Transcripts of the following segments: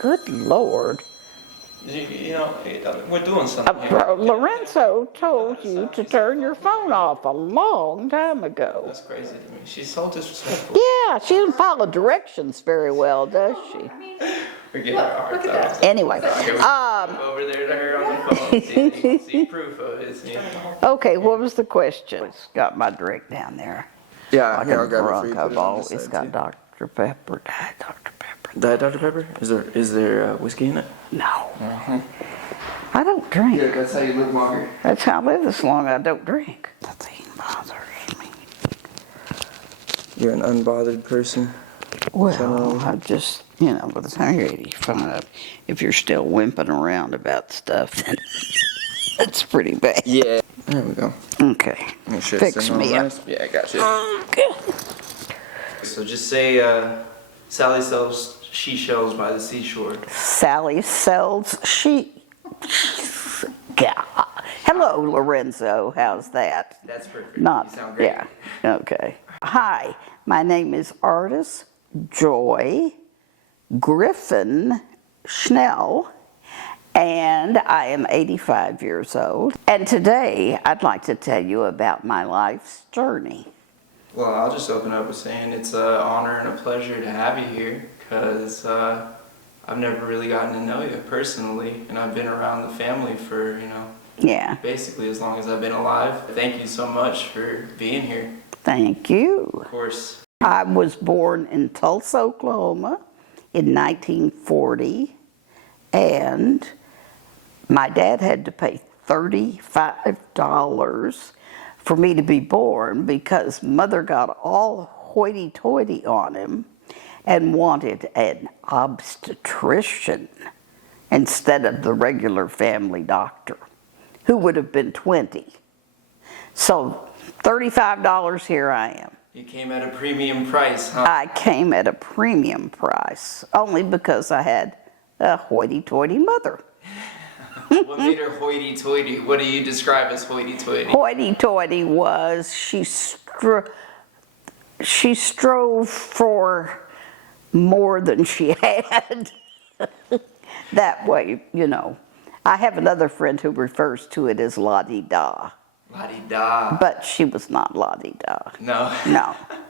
Good Lord. You know, we're doing something here. Lorenzo told you to turn your phone off a long time ago. That's crazy to me. She's so disrespectful. Yeah, she doesn't follow directions very well, does she? We're getting our heart out. Anyway, Over there to her on the phone. See proof of it. See? Okay, what was the question? It's got my drink down there. Yeah, Like here, a I'll grab it for drunk, you. Put I've it on always this side, got too. Dr. Pepper. Diet Dr. Pepper. Diet Dr. Pepper? Is there whiskey in it? No. I don't drink. Yeah, that's how you live longer. That's how I live this long. I don't drink. Nothing bothers me. You're an unbothered person. Well, I just, you know, by the time you're 85, if you're still wimping around about stuff, then it's pretty bad. Yeah. There we go. Okay. Make sure Fix it's me up. nice. Yeah, I got you. Okay. So just say Sally sells seashells by the seashore. Sally sells God. Hello, Lorenzo. How's that? That's perfect. Not, You sound great. yeah. Okay. Hi, my name is Ardis Griffin Schnell, and I am 85 years old. And today, I'd like to tell you about my life's journey. Well, I'll just open up with saying it's an honor and a pleasure to have you here because I've never really gotten to know you personally, and I've been around the family for, you know, Yeah. basically as long as I've been alive. Thank you so much for being here. Thank you. Of course. I was born in Tulsa, Oklahoma in 1940, and my dad had to pay $35 for me to be born because Mother got all hoity-toity on him and wanted an obstetrician instead of the regular family doctor, who would have been 20. So $35, here I am. You came at a premium price, huh? I came at a premium price, only because I had a hoity-toity mother. What made her hoity-toity? What do you describe as hoity-toity? Hoity-toity was she strove for more than she had. That way, you know. I have another friend who refers to it as la-di-da. La-di-da. But she was not la-di-da. No.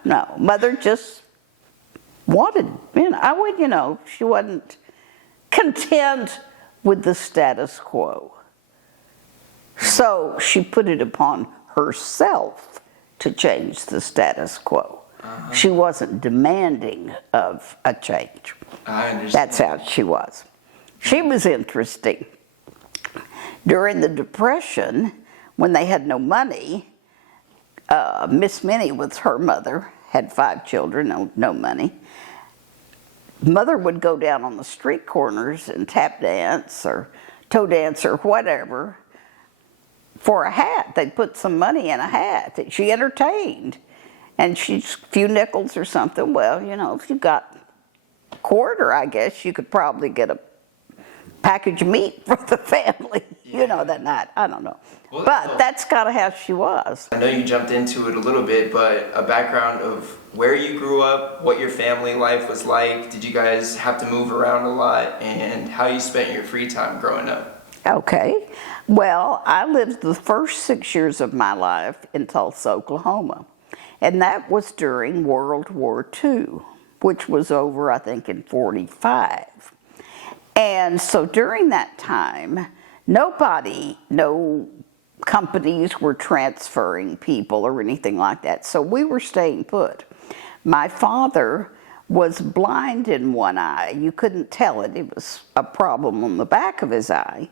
No. Mother just wanted, you know, she wasn't content with the status quo. So she put it upon herself to change the status quo. She wasn't demanding of a change. I understand. That's how she was. She was interesting. During the Depression, when they had no money, Miss Minnie was her mother, had 5 children, no money. Mother would go down on the street corners and tap dance or toe dance or whatever for a hat. They'd put some money in a hat that she entertained. And she's a few nickels or something. Well, you know, if you got a quarter, I guess you could probably get a package of meat for the family, you know, that night. I don't know. Well, but that's kind of how she was. I know you jumped into it a little bit, but a background of where you grew up, what your family life was like, did you guys have to move around a lot, and how you spent your free time growing up? Okay. Well, I lived the first 6 years of my life in Tulsa, Oklahoma. And that was during World War II, which was over, I think, in 45. And so during that time, no companies were transferring people or anything like that. So we were staying put. My father was blind in one eye. You couldn't tell it. It was a problem on the back of his eye.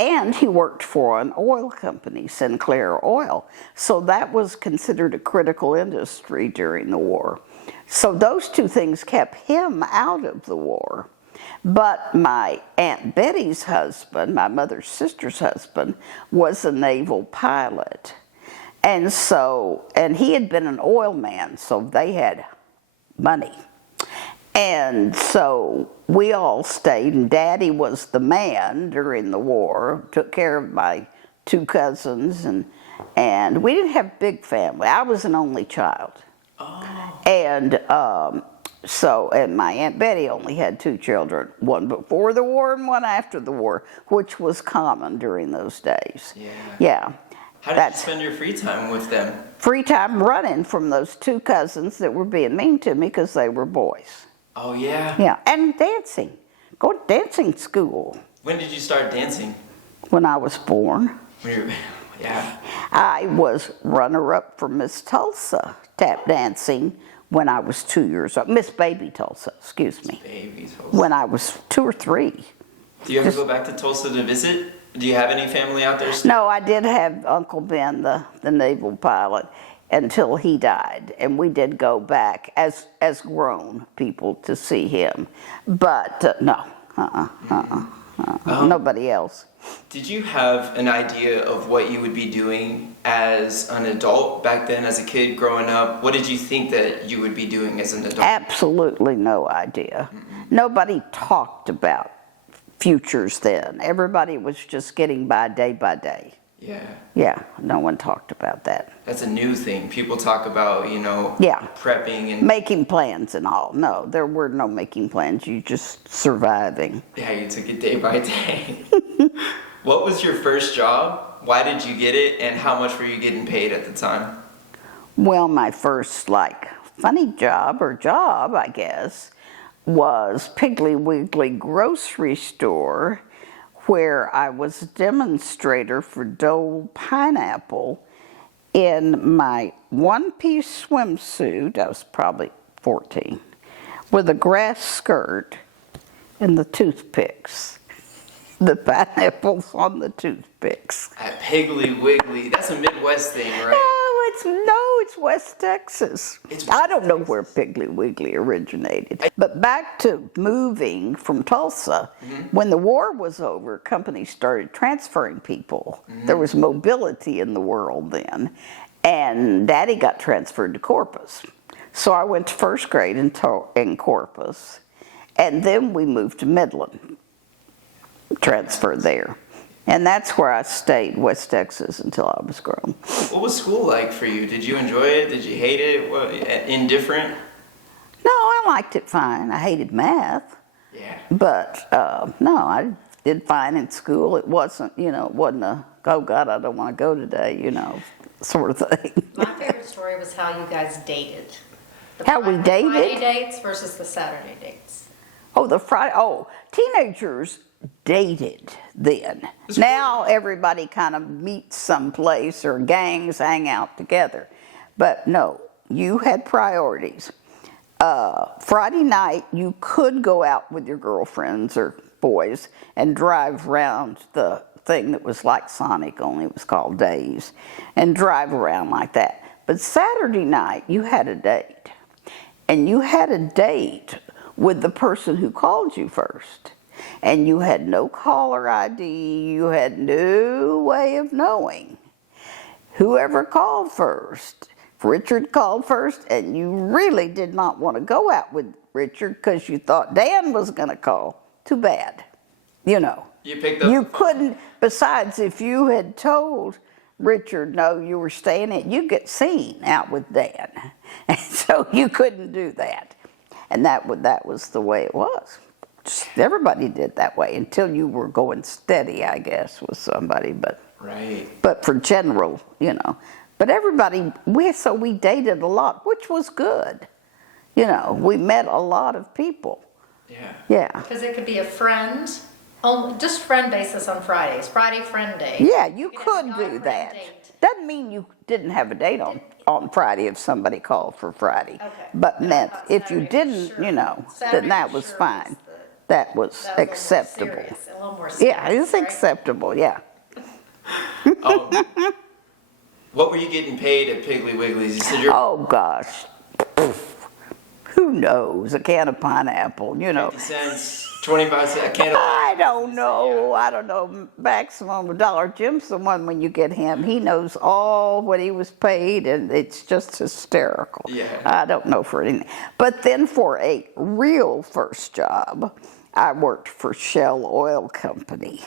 And he worked for an oil company, Sinclair Oil. So that was considered a critical industry during the war. So those two things kept him out of the war. But my Aunt Betty's husband, my mother's sister's husband, was a naval pilot. And he had been an oil man, so they had money. And so we all stayed, and Daddy was the man during the war, took care of my 2 cousins, and we didn't have a big family. I was an only child. Oh. And So, and my Aunt Betty only had 2 children, one before the war and one after the war, which was common during those days. Yeah. Yeah. How did you spend your free time with them? Free time running from those 2 cousins that were being mean to me because they were boys. Oh, yeah? Yeah, and dancing. Go to dancing school. When did you start dancing? When I was born. Yeah. I was runner-up for Miss Tulsa tap dancing when I was 2 years old. Miss Baby Tulsa, excuse me. Baby Tulsa. When I was 2 or 3. Do you ever go back to Tulsa to visit? Do you have any family out there still? No, I did have Uncle Ben, the naval pilot, until he died, and we did go back as grown people to see him. But no, nobody else. Did you have an idea of what you would be doing as an adult back then, as a kid growing up? What did you think that you would be doing as an adult? Absolutely no idea. Nobody talked about futures then. Everybody was just getting by day. Yeah. Yeah, no one talked about that. That's a new thing. People talk about, Yeah. prepping and... Making plans and all. No, there were no making plans. You just surviving. Yeah, you took it day by day. What was your first job? Why did you get it? And how much were you getting paid at the time? Well, my first, funny job, I guess, was Piggly Wiggly grocery store, where I was demonstrator for Dole Pineapple in my one-piece swimsuit. I was probably 14, with a grass skirt and the toothpicks. The pineapples on the toothpicks. At Piggly Wiggly. That's a Midwest thing, right? It's West Texas. I don't know where Piggly Wiggly originated. But back to moving from Tulsa, when the war was over, companies started transferring people. There was mobility in the world then. And Daddy got transferred to Corpus. So I went to first grade in Corpus. And then we moved to Midland, transferred there. And that's where I stayed, West Texas, until I was grown. What was school like for you? Did you enjoy it? Did you hate it? What, indifferent? No, I liked it fine. I hated math. Yeah. But, no, I did fine in school. It wasn't, it wasn't a, oh, God, I don't want to go today, sort of thing. My favorite story was how you guys dated. How we dated? Friday dates versus the Saturday dates. Teenagers dated then. Now everybody kind of meets someplace or gangs hang out together. But no, you had priorities. Friday night, you could go out with your girlfriends or boys and drive around the thing that was like Sonic, only it was called Days, and drive around like that. But Saturday night, you had a date. And you had a date with the person who called you first. And you had no caller ID, you had no way of knowing. Whoever called first, if Richard called first, and you really did not want to go out with Richard because you thought Dan was going to call, too bad. You picked up. You couldn't, besides, if you had told Richard, no, you were staying in, you get seen out with Dan. And so you couldn't do that. And that was the way it was. Everybody did that way until you were going steady, I guess, with somebody. But for general, But everybody, we dated a lot, which was good. We met a lot of people. Yeah. Yeah. Because it could be a friend, just friend basis on Fridays. Friday friend day. Yeah, you could not do a that. date. Doesn't mean you didn't have a date on Friday if somebody called for Friday. Okay. But meant if you Saturday didn't, for sure. then Saturday that for was sure fine. that That was was a little more acceptable. serious, a little more Yeah, serious, it's right? acceptable, yeah. What were you getting paid at Piggly Wiggly's? You said you're Oh, gosh. Who knows? A can of pineapple, 50 cents, 25 cents, a can of... I don't know. Maximum $1. Jim's the one when you get him. He knows all what he was paid, and it's just hysterical. Yeah. I don't know for anything. But then for a real first job, I worked for Shell Oil Company.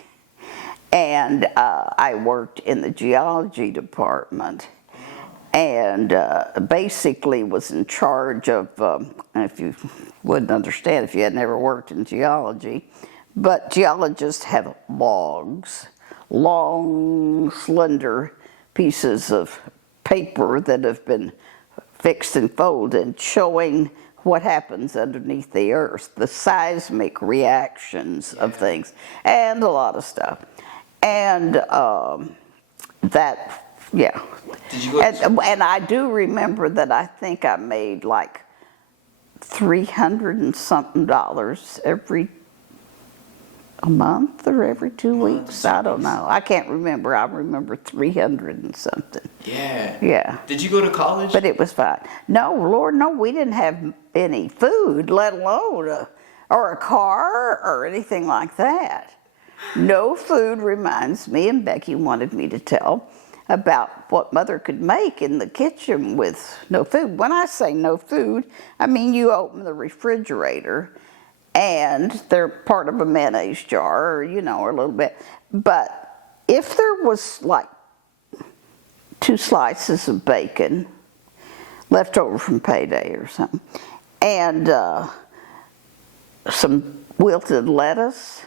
And I worked in the geology department. and basically was in charge of, if you wouldn't understand if you had never worked in geology, but geologists have logs, long, slender pieces of paper that have been fixed and folded showing what happens underneath the earth, the seismic reactions of things, and a lot of stuff. And that, yeah. Did you go And I do remember that I think I made like $300 and something every a month or every 2 weeks. I don't know. I can't remember. I remember 300 and something. Yeah. Yeah. Did you go to college? But it was fine. No, Lord, no, we didn't have any food, let alone or a car or anything like that. No food. Reminds me, and Becky wanted me to tell about what Mother could make in the kitchen with no food. When I say no food, I mean you open the refrigerator and they're part of a mayonnaise jar, or, you know, or a little bit. But if there was like 2 slices of bacon left over from payday or something, and some wilted lettuce,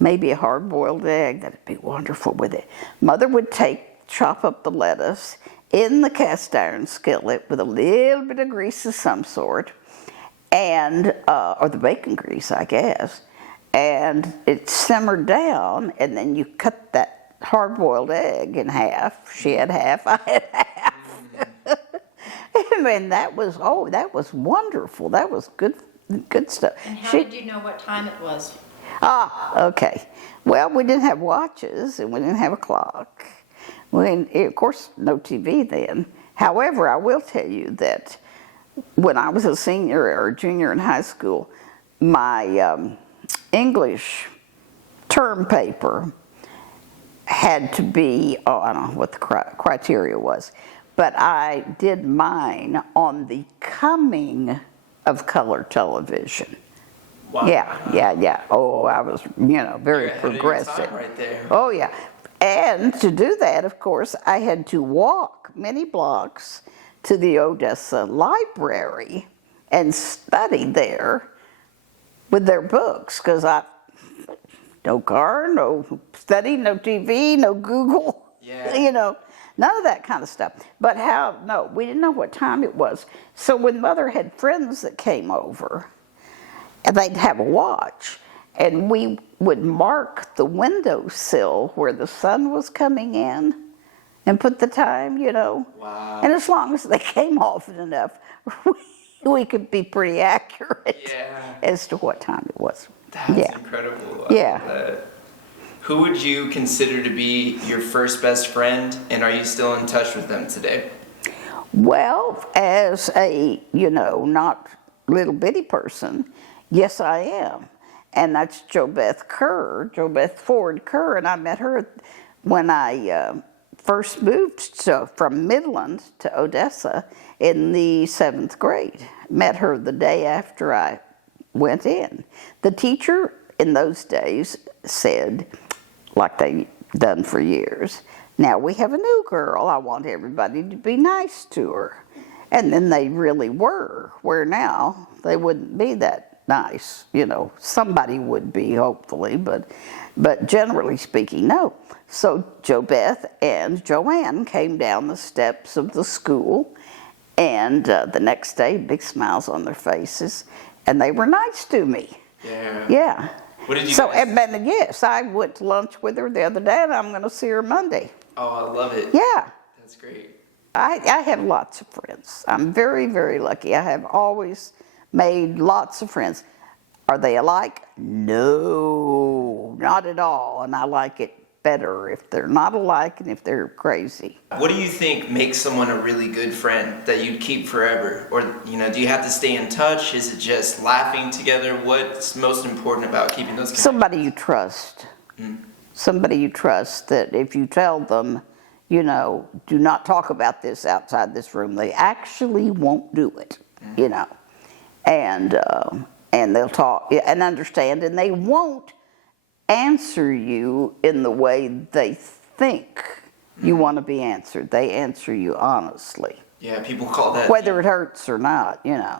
maybe a hard-boiled egg, that'd be wonderful with it. Mother would chop up the lettuce in the cast iron skillet with a little bit of grease of some sort, and or the bacon grease, I guess, and it simmered down, and then you cut that hard-boiled egg in half. She had half, I had half. And that was wonderful. That was good stuff. And how did you know what time it was? Okay. Well, we didn't have watches, and we didn't have a clock. Of course, no TV then. However, I will tell you that when I was a senior or junior in high school, my English term paper had to be, I don't know what the criteria was, but I did mine on the coming of color television. Wow. Yeah. Oh, I was, very You're ahead of your progressive. time right there. Oh, yeah. And to do that, of course, I had to walk many blocks to the Odessa library and study there with their books, because no car, no study, no TV, no Google, none of that kind of stuff. But we didn't know what time it was. So when Mother had friends that came over, and they'd have a watch, and we would mark the windowsill where the sun was coming in and put the time, Wow. And as long as they came often enough, we could be pretty accurate as to what time it was. That's incredible. I love that. Who would you consider to be your first best friend, and are you still in touch with them today? Well, as a, not little bitty person, yes, I am. And that's JoBeth Ford Kerr, and I met her when I first moved from Midland to Odessa in the 7th grade. Met her the day after I went in. The teacher in those days said, like they've done for years, now we have a new girl, I want everybody to be nice to her. And then they really were, where now they wouldn't be that nice. Somebody would be, hopefully, but generally speaking, no. So JoBeth and Joanne came down the steps of the school, and the next day, big smiles on their faces, and they were nice to me. Yeah. What did you So, guys... and then, yes, I went to lunch with her the other day, and I'm going to see her Monday. Oh, I love it. Yeah. That's great. I have lots of friends. I'm very, very lucky. I have always made lots of friends. Are they alike? No, not at all. And I like it better if they're not alike and if they're crazy. What do you think makes someone a really good friend that you'd keep forever? Or, do you have to stay in touch? Is it just laughing together? What's most important about keeping those connections? Somebody you trust. Somebody you trust that if you tell them, do not talk about this outside this room, they actually won't do it, and they'll talk and understand, and they won't answer you in the way they think You want to be answered. They answer you honestly, Yeah, people call that whether it hurts or not. Yeah,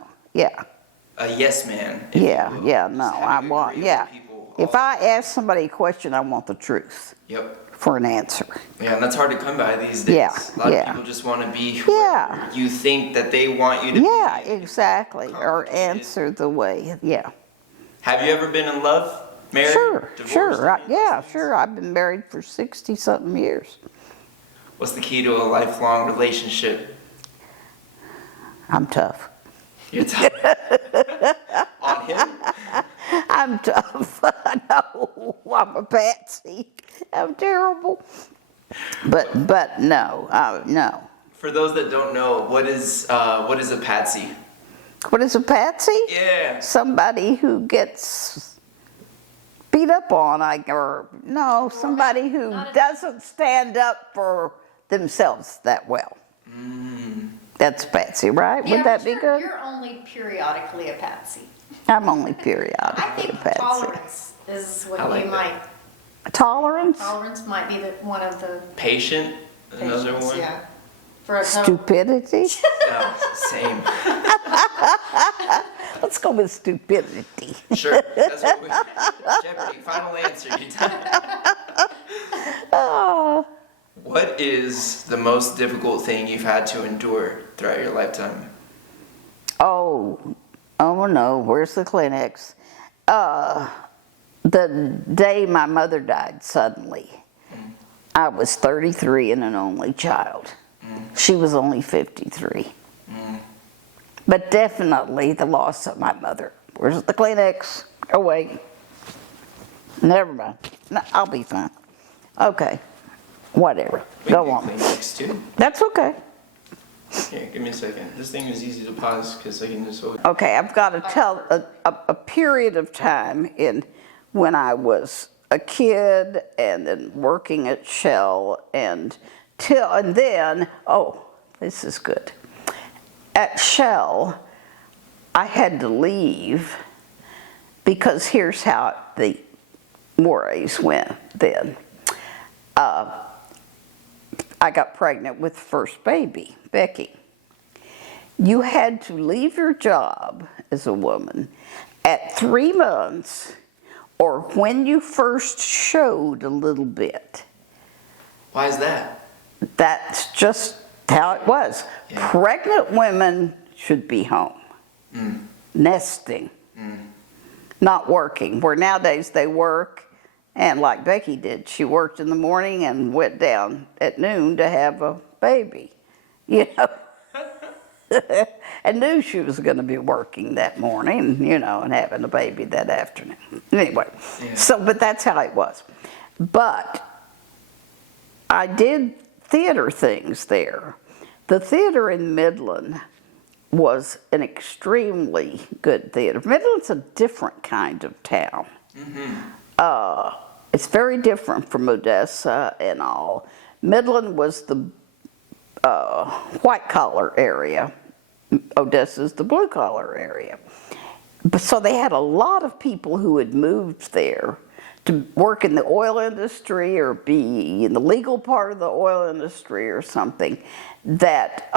a yes man. if you yeah, will. yeah. Just No, having I to want. agree with Yeah. people If all I the time. ask somebody a question, I want the truth Yep. for an answer. Yeah, and that's hard to come by these days. Yeah, A lot yeah. of people just want to be Yeah. whoever you think that they want you to Yeah, be. exactly. Or Complicated. answer the way. Yeah. Have you ever been in love, married, Sure, divorced? sure. any of those Yeah, things? sure. I've been married for 60-something years. What's the key to a lifelong relationship? I'm tough. You're tough. On him? I'm tough. No, I'm a patsy. I'm terrible. But no, no. For those that don't know, what is a patsy? What is a patsy? Yeah. Somebody who gets beat up on, or no, somebody who Not a- doesn't stand up for themselves that well. That's patsy, right? Yeah, Would that but be good? You're only periodically a patsy. I'm only I periodically a think patsy. tolerance is what I like you that. might. Tolerance? Tolerance might be one of the Patient, another patients, one. yeah. For a Stupidity? Oh, same. Let's go with stupidity. Sure. That's what we. Jeopardy. Final answer. You Oh, What is the most difficult thing you've had to endure throughout your lifetime? oh no, where's the Kleenex? The day my mother died suddenly, I was 33 and an only child. She was only 53. But definitely the loss of my mother. Where's the Kleenex? Oh, wait. Never mind. No, I'll be fine. Okay. Whatever. We Go can on. do Kleenex too. That's okay. Here, give me a second. This thing is easy to pause because I can just hold it. Okay, I've got to tell a period of time in when I was a kid and then working at Shell and then, oh, this is good. At Shell, I had to leave because here's how the mores went then. I got pregnant with the first baby, Becky. You had to leave your job as a woman at 3 months or when you first showed a little bit. Why is that? That's just how it was. Yeah. Pregnant women should be home, nesting, not working. Where nowadays they work, and like Becky did, she worked in the morning and went down at noon to have a baby, you know. And knew she was going to be working that morning, you know, and having a baby that afternoon. Anyway, Yeah. but that's how it was. But I did theater things there. The theater in Midland was an extremely good theater. Midland's a different kind of town. It's very different from Odessa and all. Midland was the white collar area. Odessa's the blue collar area. But so they had a lot of people who had moved there to work in the oil industry or be in the legal part of the oil industry or something that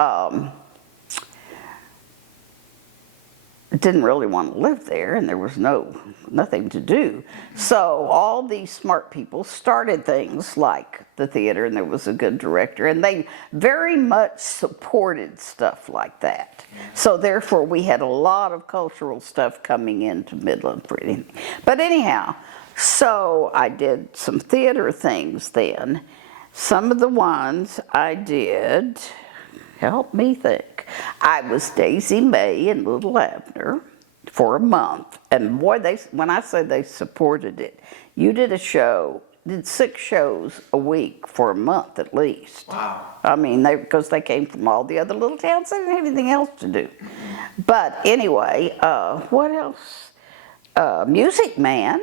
didn't really want to live there, and there was nothing to do. So all these smart people started things like the theater, and there was a good director, and they very much supported stuff like that. So therefore we had a lot of cultural stuff coming into Midland for anything. But anyhow, so I did some theater things then. Some of the ones I did, help me think. I was Daisy May in Little Abner for a month. And boy, when I say they supported it, you did 6 shows a week for a month at least. Wow. I mean, because they came from all the other little towns, they didn't have anything else to do. But anyway, what else? Music Man.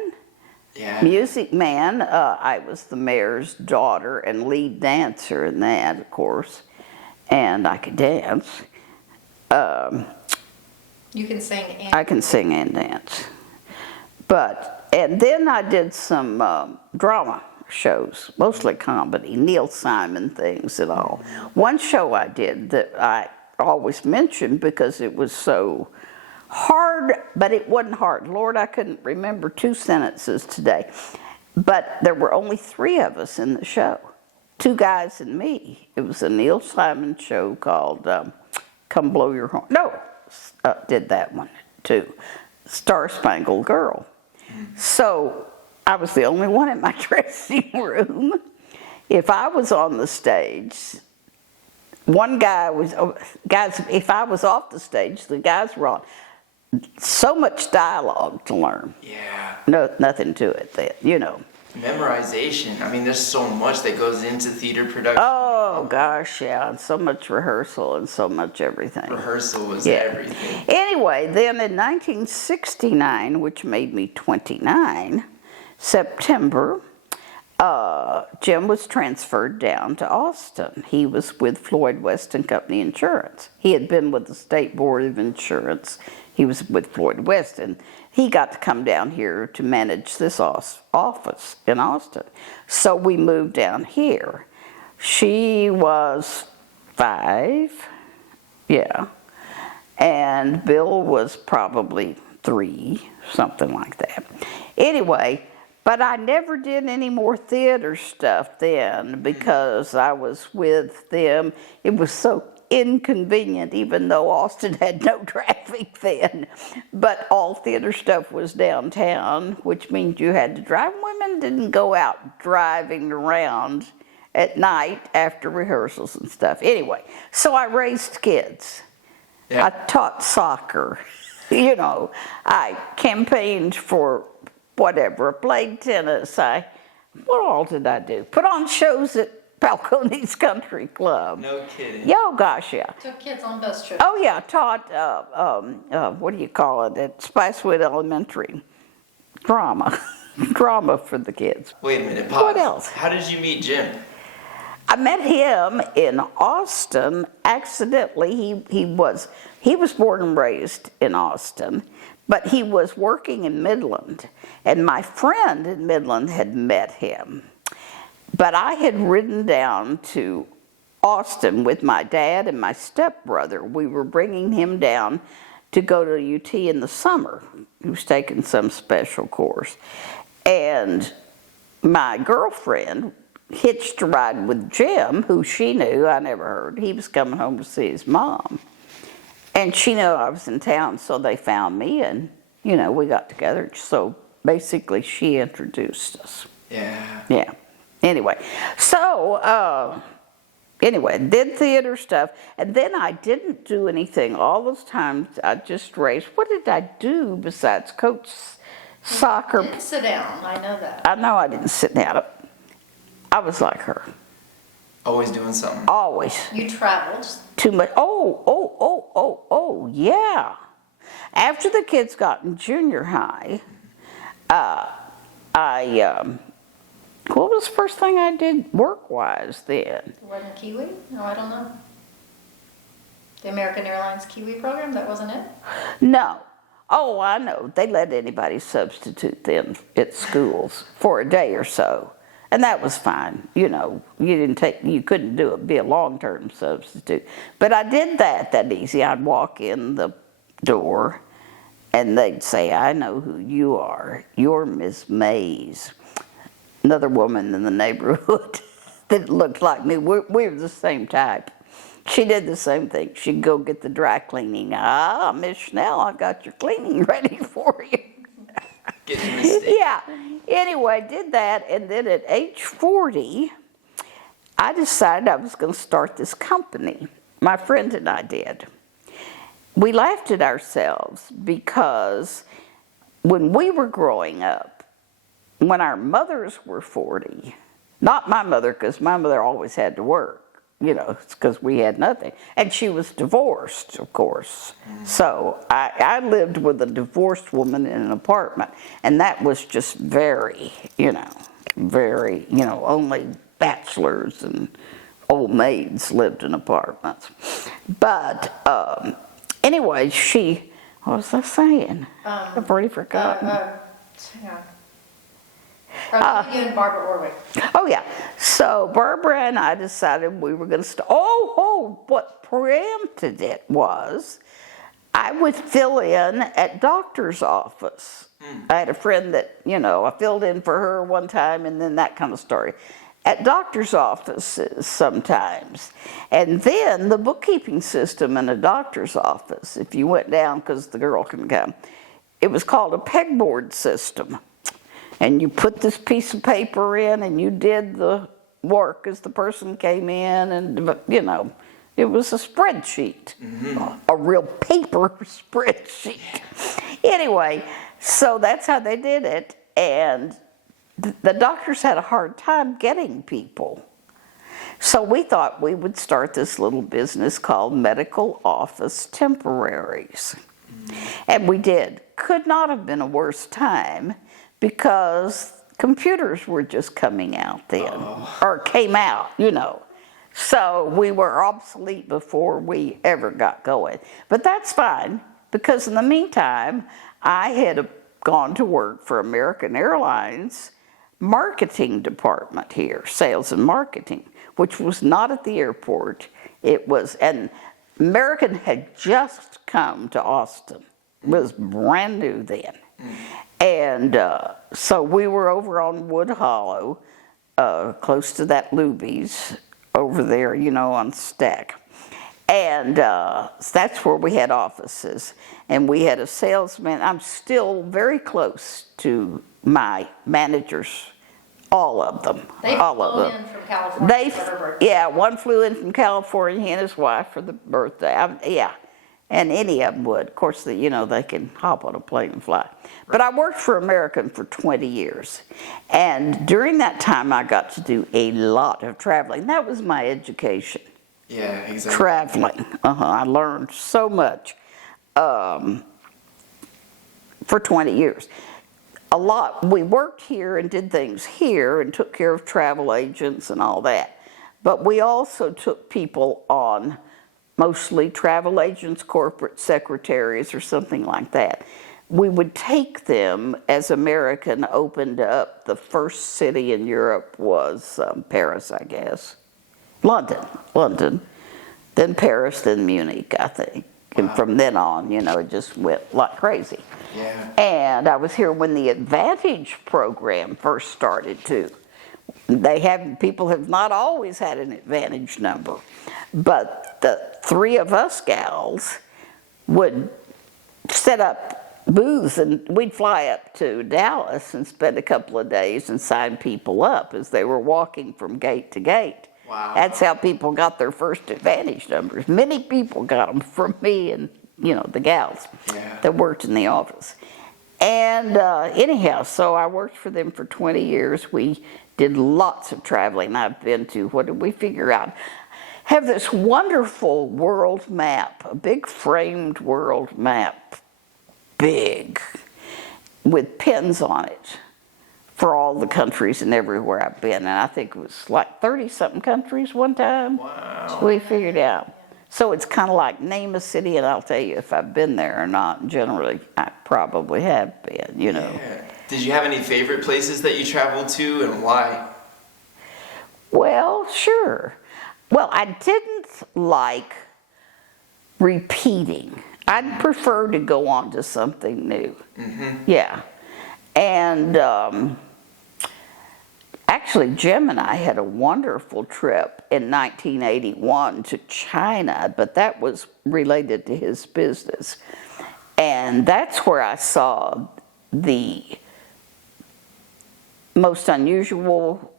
Yeah. Music Man, I was the mayor's daughter and lead dancer in that, of course. And I could dance. You can sing and I can sing and dance. And then I did some drama shows, mostly comedy, Neil Simon things and all. One show I did that I always mention because it was so hard, but it wasn't hard. Lord, I couldn't remember 2 sentences today. But there were only 3 of us in the show, 2 guys and me. It was a Neil Simon show called Come Blow Your Horn. No, did that one too. Star Spangled Girl. So I was the only one in my dressing room. If I was on the stage, one guy was, guys, if I was off the stage, the guys were on. So much dialogue to learn. Yeah. No, nothing to it then, you know. Memorization. I mean, there's so much that goes into theater production. Oh gosh, yeah, and so much rehearsal and so much everything. Rehearsal was Yeah. everything. Anyway, then in 1969, which made me 29, September, Jim was transferred down to Austin. He was with Floyd West and Company Insurance. He had been with the State Board of Insurance. He was with Floyd West, and he got to come down here to manage this office in Austin. So we moved down here. She was 5, yeah, and Bill was probably 3, something like that. Anyway, but I never did any more theater stuff then because I was with them. It was so inconvenient, even though Austin had no traffic then. But all theater stuff was downtown, which means you had to drive. Women didn't go out driving around at night after rehearsals and stuff. Anyway, so I raised kids. Yeah. I taught soccer. You know, I campaigned for whatever, played tennis. What all did I do? Put on shows at Falcone's Country Club. No kidding. Yo, gosh, yeah. Took kids on bus trips. Oh, yeah, taught, what do you call it, at Spicewood Elementary. Drama. Drama for the kids. Wait a minute, pause. What else? How did you meet Jim? I met him in Austin accidentally. He was born and raised in Austin, but he was working in Midland, and my friend in Midland had met him. But I had ridden down to Austin with my dad and my stepbrother. We were bringing him down to go to UT in the summer. He was taking some special course. And my girlfriend hitched a ride with Jim, who she knew, I never heard. He was coming home to see his mom. And she knew I was in town, so they found me, and, you know, we got together. So basically, she introduced us. Yeah. Yeah. Anyway, so, did theater stuff, and then I didn't do anything. All those times I just raised. What did I do besides coach soccer? You didn't sit down, I know that. I know I didn't sit down. I was like her. Always doing something. Always. You traveled. Too much. Oh, yeah. After the kids got in junior high, what was the first thing I did work-wise then? Wasn't Kiwi? No, I don't know. The American Airlines Kiwi program, that wasn't it? No. Oh, I know. They let anybody substitute then at schools for a day or so. And that was fine. You know, you couldn't be a long-term substitute. But I did that easy. I'd walk in the door and they'd say, I know who you are. You're Miss Mays. Another woman in the neighborhood that looked like me. We were the same type. She did the same thing. She'd go get the dry cleaning. Miss Schnell, I got your cleaning ready for you. Getting a mistake. Yeah. Anyway, did that, and then at age 40, I decided I was going to start this company. My friend and I did. We laughed at ourselves because when we were growing up, when our mothers were 40, not my mother, because my mother always had to work, you know, it's because we had nothing. And she was divorced, of course. So I lived with a divorced woman in an apartment. And that was just very, only bachelors and old maids lived in apartments. But anyway, what was I saying? I've already forgotten. Hang on. You and Barbara Orwick. Oh yeah. So Barbara and I decided we were going to start. What preempted it was I would fill in at doctor's office. I had a friend that, I filled in for her one time and then that kind of story. At doctor's offices sometimes. And then the bookkeeping system in a doctor's office, if you went down because the girl couldn't come, it was called a pegboard system. And you put this piece of paper in and you did the work as the person came in and, it was a spreadsheet, a real paper spreadsheet. Anyway, so that's how they did it. And the doctors had a hard time getting people. So we thought we would start this little business called Medical Office Temporaries. And we did. Could not have been a worse time because computers were just coming out then, or came out, So we were obsolete before we ever got going. But that's fine, because in the meantime, I had gone to work for American Airlines marketing department here, sales and marketing, which was not at the airport. It was, and American had just come to Austin. It was brand new then. And so we were over on Wood Hollow, close to that Luby's over there, on Stack. And that's where we had offices. And we had a salesman. I'm still very close to my managers, all of them. They flew in from California for her birthday. One flew in from California, he and his wife for the birthday. And any of them would. Of course, they can hop on a plane and fly. But I worked for American for 20 years. And during that time, I got to do a lot of traveling. That was my education. Yeah, exactly. Traveling. I learned so much for 20 years. A lot. We worked here and did things here and took care of travel agents and all that. But we also took people on, mostly travel agents, corporate secretaries, or something like that. We would take them as American opened up. The first city in Europe was Paris, I guess. London. Then Paris, then Munich, I think. And from then on, it just went like crazy. Yeah. And I was here when the Advantage program first started too. People have not always had an Advantage number, but the three of us gals would set up booths and we'd fly up to Dallas and spend a couple of days and sign people up as they were walking from gate to gate. Wow. That's how people got their first Advantage numbers. Many people got them from me and, the gals that worked in the office. And anyhow, so I worked for them for 20 years. We did lots of traveling. I've been to, what did we figure out? Have this wonderful world map, a big framed world map, big, with pins on it for all the countries and everywhere I've been. And I think it was like 30-something countries one time. Wow. We figured out. So it's kind of like name a city and I'll tell you if I've been there or not. Generally, I probably have been, Yeah. Did you have any favorite places that you traveled to and why? Well, sure. Well, I didn't like repeating. I'd prefer to go on to something new. Yeah. And actually, Jim and I had a wonderful trip in 1981 to China, but that was related to his business. And that's where I saw the most unusual,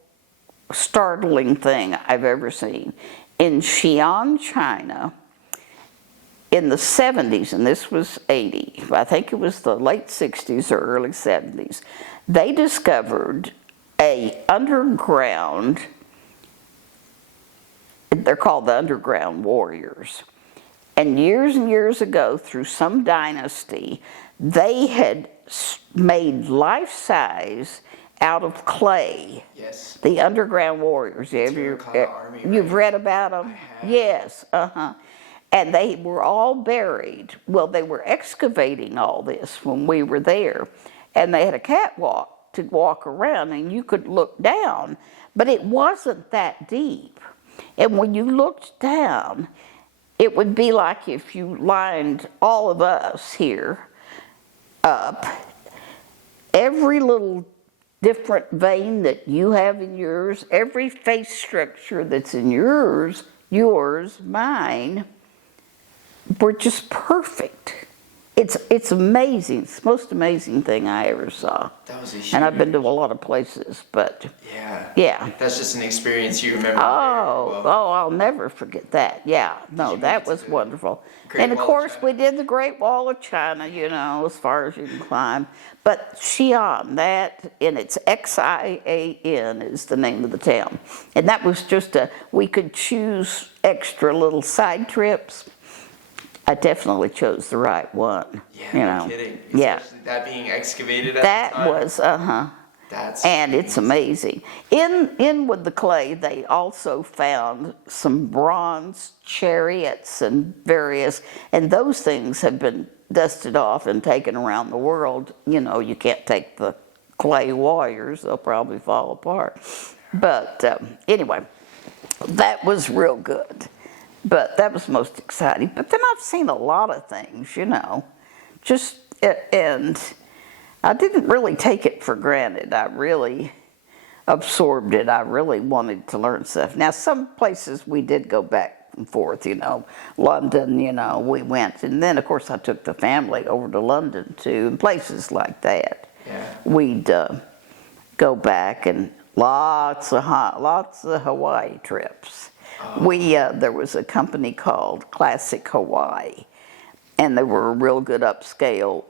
startling thing I've ever seen. In Xi'an, China, in the 70s, and this was 80, I think it was the late 60s or early 70s, they discovered a underground, they're called the Underground Warriors. And years ago, through some dynasty, they had made life-size out of clay. Yes. The Underground Warriors. Terracotta Army, right? You've read about them? I have. Yes, And they were all buried. Well, they were excavating all this when we were there. And they had a catwalk to walk around, and you could look down, but it wasn't that deep. And when you looked down, it would be like if you lined all of us here up, every little different vein that you have in yours, every face structure that's in yours, mine, were just perfect. It's amazing. It's the most amazing thing I ever saw. That was a huge... And I've been to a lot of places, but yeah. That's just an experience you remember. I'll never forget that. Yeah, no, that was wonderful. And of course, we did the Great Wall of China, you know, as far as you can climb. But Xi'an, that, and it's Xian is the name of the town. And that was just we could choose extra little side trips. I definitely chose the right one. Yeah, you no know. kidding. Yeah. Especially that being excavated at That the time. was, That's and it's amazing. In with the clay, they also found some bronze chariots and and those things have been dusted off and taken around the world. You know, you can't take the clay warriors, they'll probably fall apart. But anyway, that was real good. But that was most exciting. But then I've seen a lot of things, you know, and I didn't really take it for granted. I really absorbed it. I really wanted to learn stuff. Now, some places we did go back and forth, you know, London, you know, we went. And then, of course, I took the family over to London, too, and places like that. Yeah. We'd go back, and lots of Hawaii trips. There was a company called Classic Hawaii, and they were a real good upscale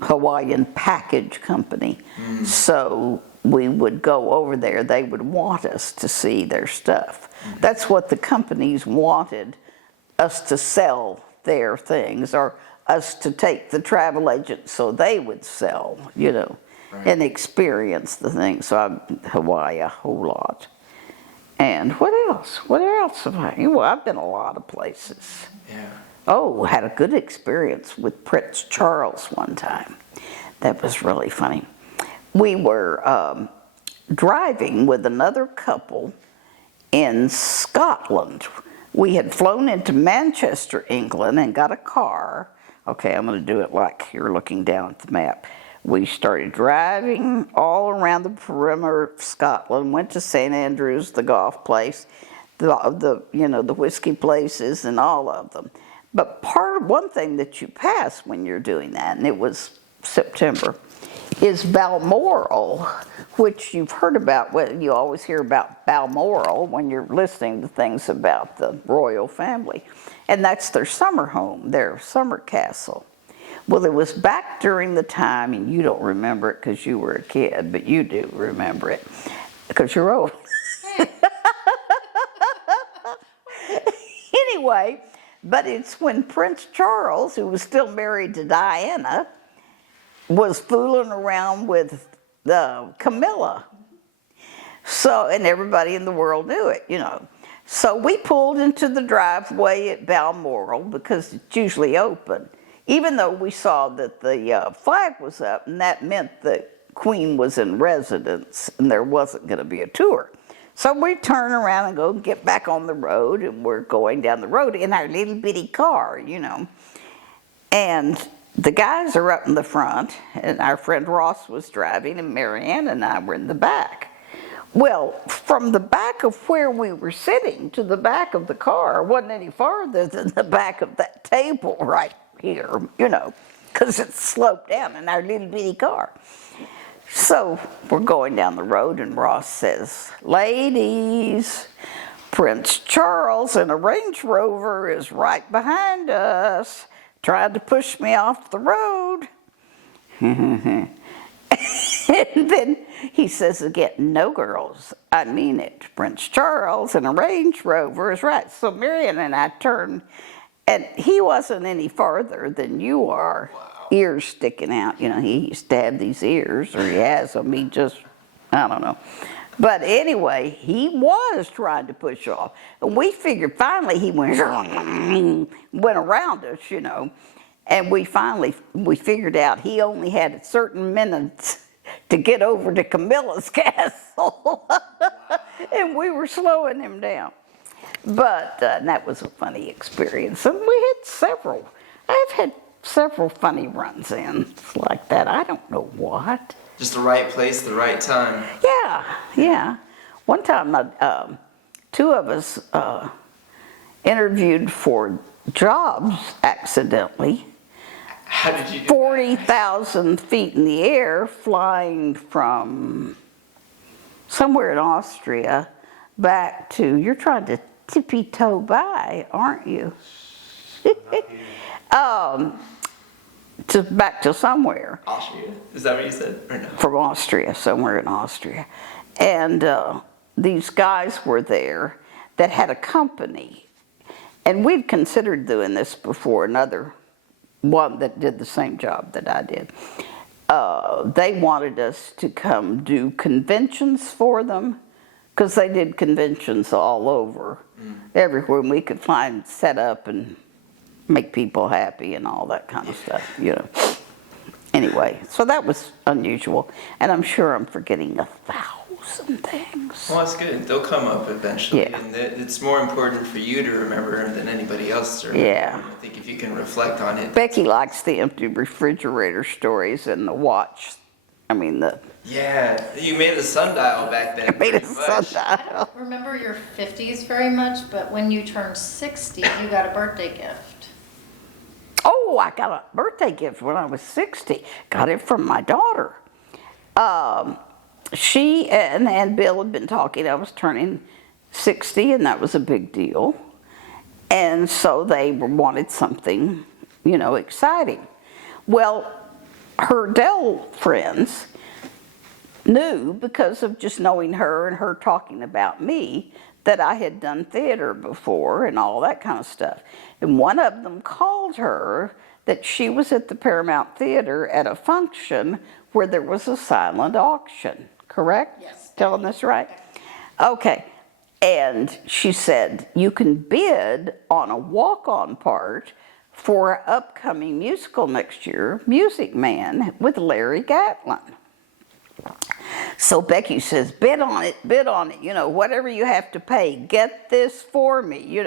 Hawaiian package company. So we would go over there. They would want us to see their stuff. That's what the companies wanted us to sell their things, or us to take the travel agents so they would sell, you know, and experience the things. So Hawaii a whole lot. And what else? What else have I? Well, I've been a lot of places. Yeah. Oh, had a good experience with Prince Charles one time. That was really funny. We were driving with another couple in Scotland. We had flown into Manchester, England, and got a car. Okay, I'm going to do it like you're looking down at the map. We started driving all around the perimeter of Scotland, went to St. Andrews, the golf place, the whiskey places, and all of them. But one thing that you pass when you're doing that, and it was September, is Balmoral, which you've heard about. Well, you always hear about Balmoral when you're listening to things about the royal family. And that's their summer home, their summer castle. Well, it was back during the time, and you don't remember it because you were a kid, but you do remember it because you're old. Anyway, but it's when Prince Charles, who was still married to Diana, was fooling around with Camilla. So, and everybody in the world knew it, you know. So we pulled into the driveway at Balmoral because it's usually open, even though we saw that the flag was up, and that meant the Queen was in residence and there wasn't going to be a tour. So we turn around and go and get back on the road, and we're going down the road in our little bitty car, you know. And the guys are up in the front, and our friend Ross was driving, and Marianne and I were in the back. Well, from the back of where we were sitting to the back of the car wasn't any farther than the back of that table right here, you know, because it's sloped down in our little bitty car. So we're going down the road, and Ross says, "Ladies, Prince Charles in a Range Rover is right behind us, tried to push me off the road." And then he says again, "No, girls, I mean it. Prince Charles in a Range Rover is right." So Marion and I turned, and he wasn't any farther than you are. Wow. Ears sticking out. You know, he used to have these ears, or he has them. He just, I don't know. But anyway, he was trying to push off. And we figured finally he went around us, you know. And we figured out he only had certain minutes to get over to Camilla's castle. And we were slowing him down. But that was a funny experience. And I've had several funny runs-ins like that. I don't know what. Just the right place, the right time. Yeah. One time, two of us interviewed for jobs accidentally. How did you do 40,000 feet in the air, flying from somewhere in Austria back to, you're trying to tippy-toe by, aren't you? Back to somewhere. Austria? Is that what you said? Or no? From Austria, somewhere in Austria. And these guys were there that had a company. And we'd considered doing this before, another one that did the same job that I did. They wanted us to come do conventions for them, because they did conventions all over, everywhere, and we could find, set up and make people happy and all that kind of stuff, Anyway, so that was unusual, and I'm sure I'm forgetting 1,000 things. Well, that's good. They'll come up eventually. Yeah. And it's more important for you to remember than anybody else to remember. Yeah. I think if you can reflect on it. Becky likes the empty refrigerator stories and the watch. Yeah, you made a sundial back then. I made a pretty much. sundial. Remember your 50s very much, but when you turned 60, you got a birthday gift. Oh, I got a birthday gift when I was 60. Got it from my daughter. She and Bill had been talking. I was turning 60, and that was a big deal. And so they wanted something, exciting. Well, her Dell friends knew, because of just knowing her and her talking about me, that I had done theater before and all that kind of stuff. And one of them called her that she was at the Paramount Theater at a function where there was a silent auction, correct? Yes. Telling this right? Okay. And she said, you can bid on a walk-on part for an upcoming musical next year, Music Man, with Larry Gatlin. So Becky says, bid on it, whatever you have to pay, get this for me,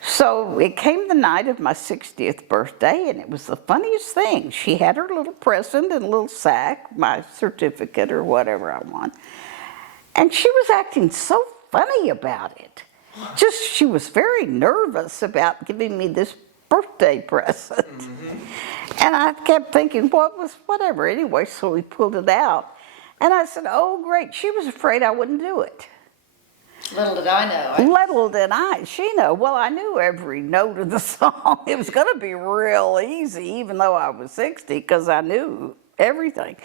So it came the night of my 60th birthday, and it was the funniest thing. She had her little present in a little sack, my certificate or whatever I want. And she was acting so funny about it. She was very nervous about giving me this birthday present. And I kept thinking, whatever. Anyway, so we pulled it out. And I said, oh, great. She was afraid I wouldn't do it. Little did I know. Little did she know. Well, I knew every note of the song. It was going to be real easy, even though I was 60, because I knew everything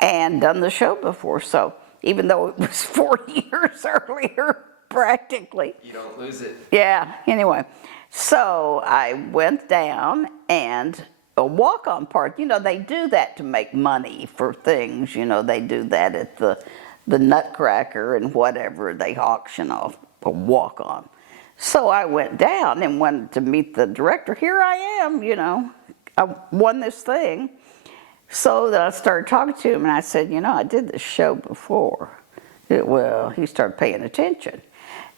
and done the show before. So even though it was 40 years earlier, practically. You don't lose it. Yeah, anyway. So I went down, and a walk-on part, they do that to make money for things. They do that at the Nutcracker and whatever. They auction off a walk-on. So I went down and wanted to meet the director. Here I am, I won this thing. So then I started talking to him, and I said, I did this show before. He started paying attention.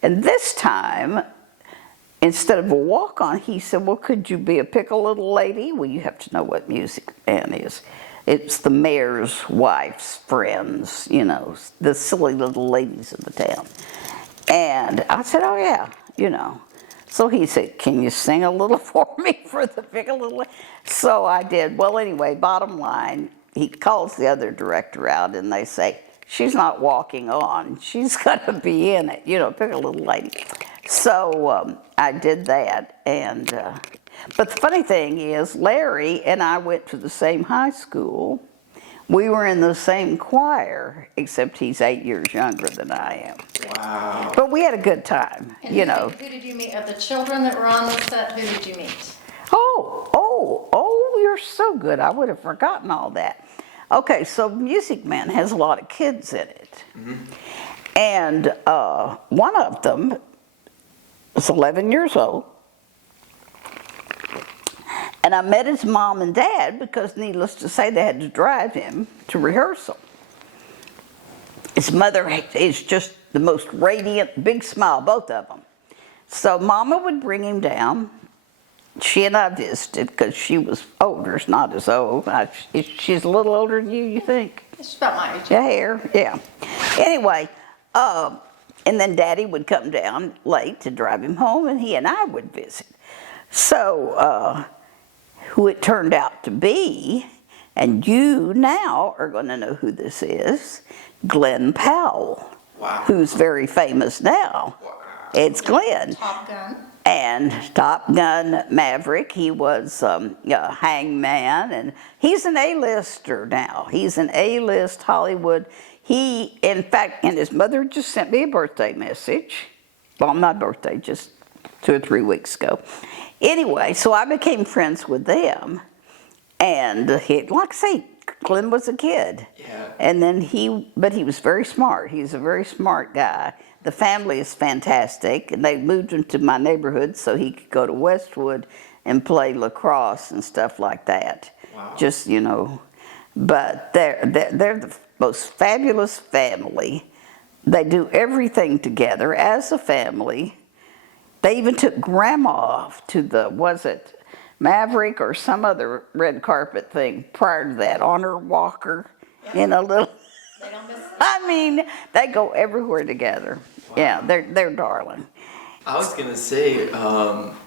And this time, instead of a walk-on, he said, well, could you be a pickle little lady? Well, you have to know what Music Man is. It's the mayor's wife's friends, the silly little ladies in the town. And I said, oh, yeah, So he said, can you sing a little for me for the pickle little lady? So I did. Well, anyway, bottom line, he calls the other director out, and they say, she's not walking on. She's going to be in it, pick a little lady. So I did that, and but the funny thing is, Larry and I went to the same high school. We were in the same choir, except he's 8 years younger than I am. Wow. But we had a good time, And who did you meet? Of the children that were on the set, who did you meet? Oh, you're so good. I would have forgotten all that. Okay, so Music Man has a lot of kids in it. And one of them was 11 years old. And I met his mom and dad because, needless to say, they had to drive him to rehearsal. His mother is just the most radiant, big smile, both of them. So Mama would bring him down. She and I visited because she was older, not as old. She's a little older than you think? It's about my age. Yeah, hair, yeah. Anyway, and then Daddy would come down late to drive him home, and he and I would visit. So, who it turned out to be, and you now are going to know who this is, Glenn Powell, Wow. who's very famous now. Wow. It's Glenn. Top Gun. And Top Gun Maverick, he was Hangman, and he's an A-lister now. He's an A-list Hollywood. He, in fact, and his mother just sent me a birthday message. Well, not birthday, just 2 or 3 weeks ago. Anyway, so I became friends with them, and like I say, Glenn was a kid. Yeah. And then but he was very smart. He's a very smart guy. The family is fantastic, and they moved him to my neighborhood so he could go to Westwood and play lacrosse and stuff like that. Wow. Just, but they're the most fabulous family. They do everything together as a family. They even took Grandma off to was it Maverick or some other red carpet thing prior to that on her walker in a little. They don't miss it. I mean, they go everywhere together. Wow. Yeah, they're darling. I was gonna say,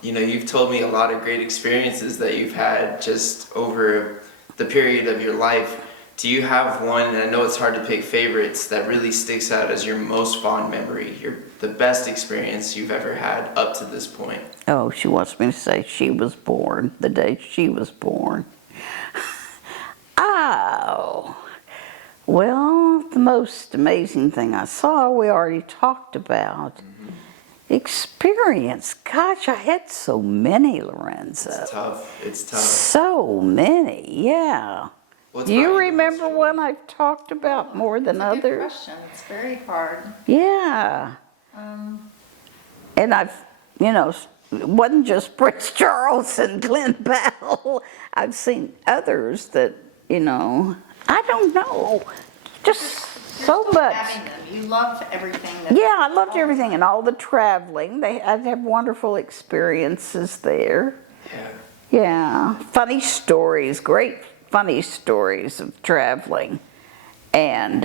you've told me a lot of great experiences that you've had just over the period of your life. Do you have one, and I know it's hard to pick favorites, that really sticks out as your most fond memory, the best experience you've ever had up to this point? Oh, she wants me to say she was born, the day she was born. Oh, well, the most amazing thing I saw, we already talked about. Experience. Gosh, I had so many, Lorenzo. It's tough. It's tough. So many, yeah. What's Do you brought remember most joy? one I've talked about more than That's a good others? question. It's very hard. Yeah. And it wasn't just Prince Charles and Glenn Powell. I've seen others that, I don't know, just You're so still much. having them. You love everything. That Yeah, I loved everything and all the traveling. I'd have wonderful experiences there. Yeah. Yeah, funny stories, great funny stories of traveling. And,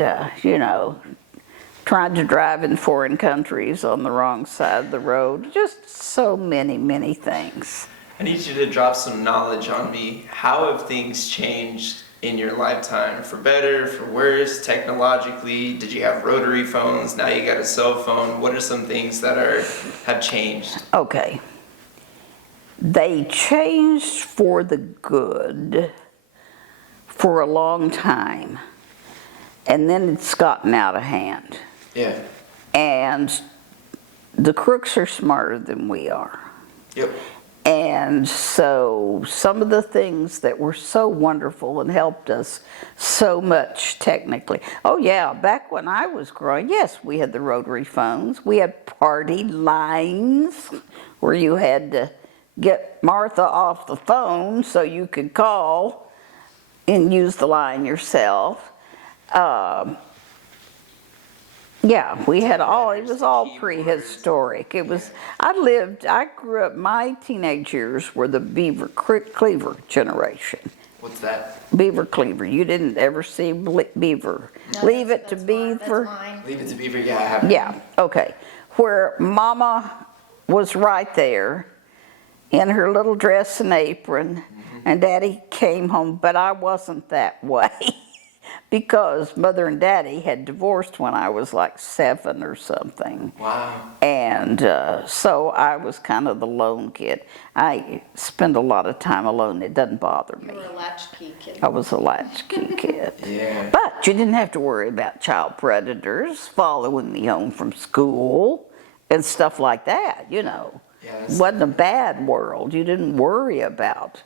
trying to drive in foreign countries on the wrong side of the road. Just so many, many things. I need you to drop some knowledge on me. How have things changed in your lifetime? For better, for worse, technologically? Did you have rotary phones? Now you got a cell phone. What are some things that have changed? Okay. They changed for the good for a long time. And then it's gotten out of hand. Yeah. And the crooks are smarter than we are. Yep. And so some of the things that were so wonderful and helped us so much technically. Oh yeah, back when I was growing, yes, we had the rotary phones. We had party lines where you had to get Martha off the phone so you could call and use the line yourself. Yeah, we had it was all prehistoric. It was, I grew up, my teenage years were the Beaver Cleaver generation. What's that? Beaver Cleaver. You didn't ever see Beaver. No, Leave it to that's mine. Beaver. That's mine. Leave it to Beaver. Yeah, I have. Yeah, okay. Where Mama was right there in her little dress and apron, and Daddy came home, but I wasn't that way. Because Mother and Daddy had divorced when I was like 7 or something. Wow. And so I was kind of the lone kid. I spend a lot of time alone. It doesn't bother me. You were a latchkey kid. I was a latchkey kid. Yeah. But you didn't have to worry about child predators following me home from school and stuff like that, Yeah, It wasn't a bad world. You didn't worry about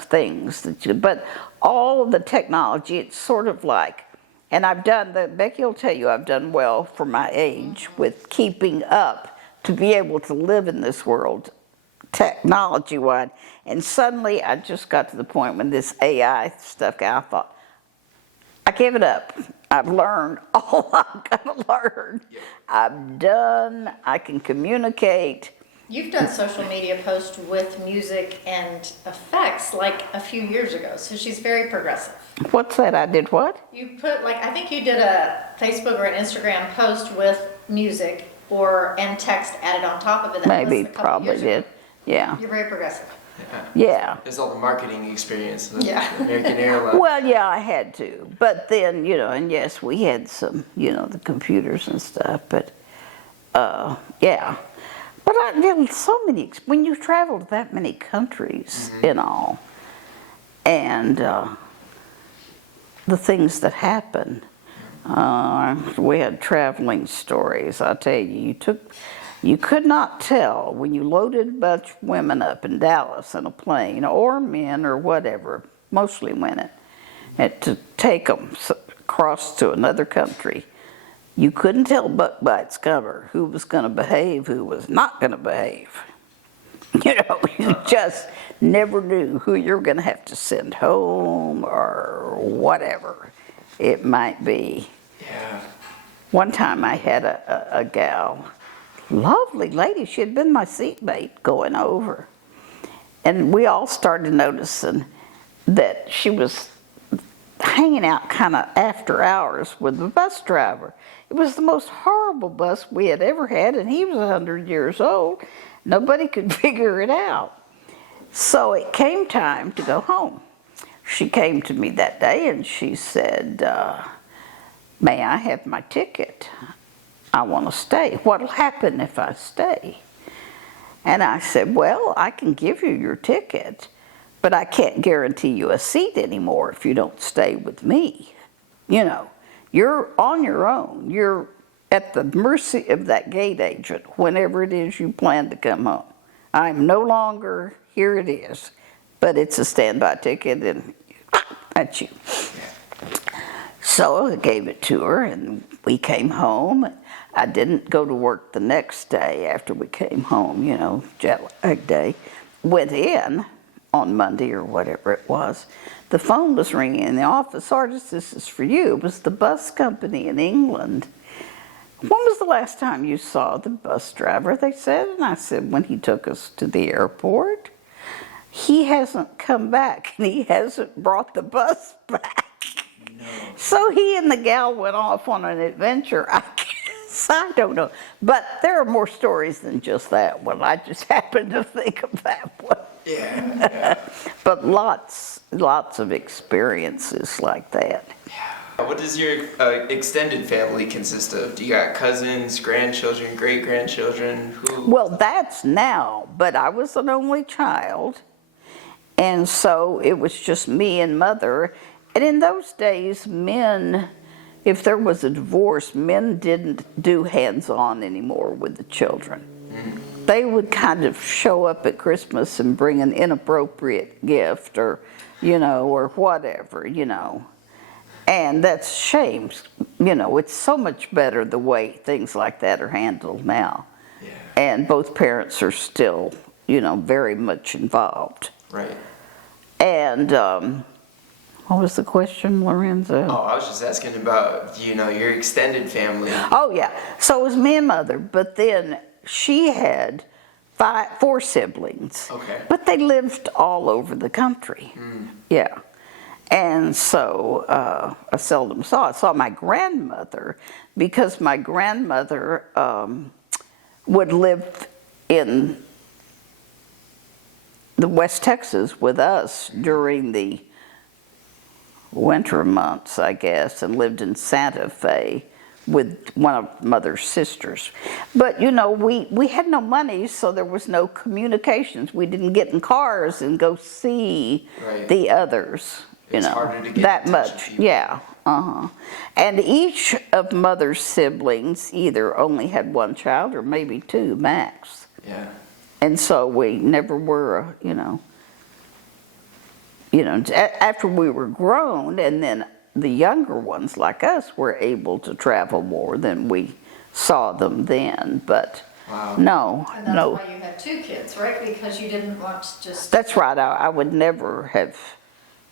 things but all of the technology, it's sort of like, and Becky will tell you I've done well for my age with keeping up to be able to live in this world technology-wise. And suddenly I just got to the point when this AI stuff got, I thought, I give it up. I've learned all I'm gonna learn. I'm done. I can communicate. You've done social media posts with music and effects like a few years ago, so she's very progressive. What's that? I did what? You put like, I think you did a Facebook or an Instagram post with music and text added on top of it. That Maybe, was a couple probably years ago. did. Yeah. You're very progressive. Yeah. It's all the marketing experience. The Yeah. American Airlines. Well, yeah, I had to. But then, and yes, we had some, the computers and stuff, but, yeah. But so many, when you travel to that many countries and all, and the things that happen, we had traveling stories, I tell you, you could not tell when you loaded a bunch of women up in Dallas in a plane, or men or whatever, mostly women, and to take them across to another country. You couldn't tell book by its cover who was going to behave, who was not going to behave. You just never knew who you were going to have to send home or whatever it might be. Yeah. One time I had a gal, lovely lady, she had been my seatmate going over. And we all started noticing that she was hanging out kind of after hours with the bus driver. It was the most horrible bus we had ever had, and he was 100 years old. Nobody could figure it out. So it came time to go home. She came to me that day and she said, may I have my ticket? I want to stay. What'll happen if I stay? And I said, well, I can give you your ticket, but I can't guarantee you a seat anymore if you don't stay with me. You're on your own. You're at the mercy of that gate agent whenever it is you plan to come home. I'm no longer, here it is, but it's a standby ticket and that's you. So I gave it to her and we came home. I didn't go to work the next day after we came home, jet lag day. Went in on Monday or whatever it was. The phone was ringing in the office. Ardis, this is for you. It was the bus company in England. When was the last time you saw the bus driver? They said, and I said, when he took us to the airport. He hasn't come back and he hasn't brought the bus back. No. So he and the gal went off on an adventure. I guess, I don't know. But there are more stories than just that one. I just happened to think of that one. Yeah. But lots of experiences like that. Yeah. What does your extended family consist of? Do you got cousins, grandchildren, great-grandchildren? Well, that's now, but I was an only child, and so it was just me and mother. And in those days, men, if there was a divorce, men didn't do hands-on anymore with the children. They would kind of show up at Christmas and bring an inappropriate gift or whatever, And that's shame. It's so much better the way things like that are handled now. Yeah. And both parents are still, very much involved. Right. And what was the question, Lorenzo? Oh, I was just asking about, your extended family. Oh, yeah. So it was me and mother, but then she had 4 siblings. Okay. But they lived all over the country. Yeah. And so I seldom saw. I saw my grandmother because my grandmother would live in the West Texas with us during the winter months, I guess, and lived in Santa Fe with one of Mother's sisters. But, we had no money, so there was no communications. We didn't get in cars and go see the others. It's harder to get that in touch with much. people. Yeah. And each of Mother's siblings either only had one child or maybe 2 max. Yeah. And so we never were, after we were grown, and then the younger ones like us were able to travel more than we saw them then. But Wow. No, And that's no. why you had 2 kids, right? Because you didn't want to just. That's right. I would never have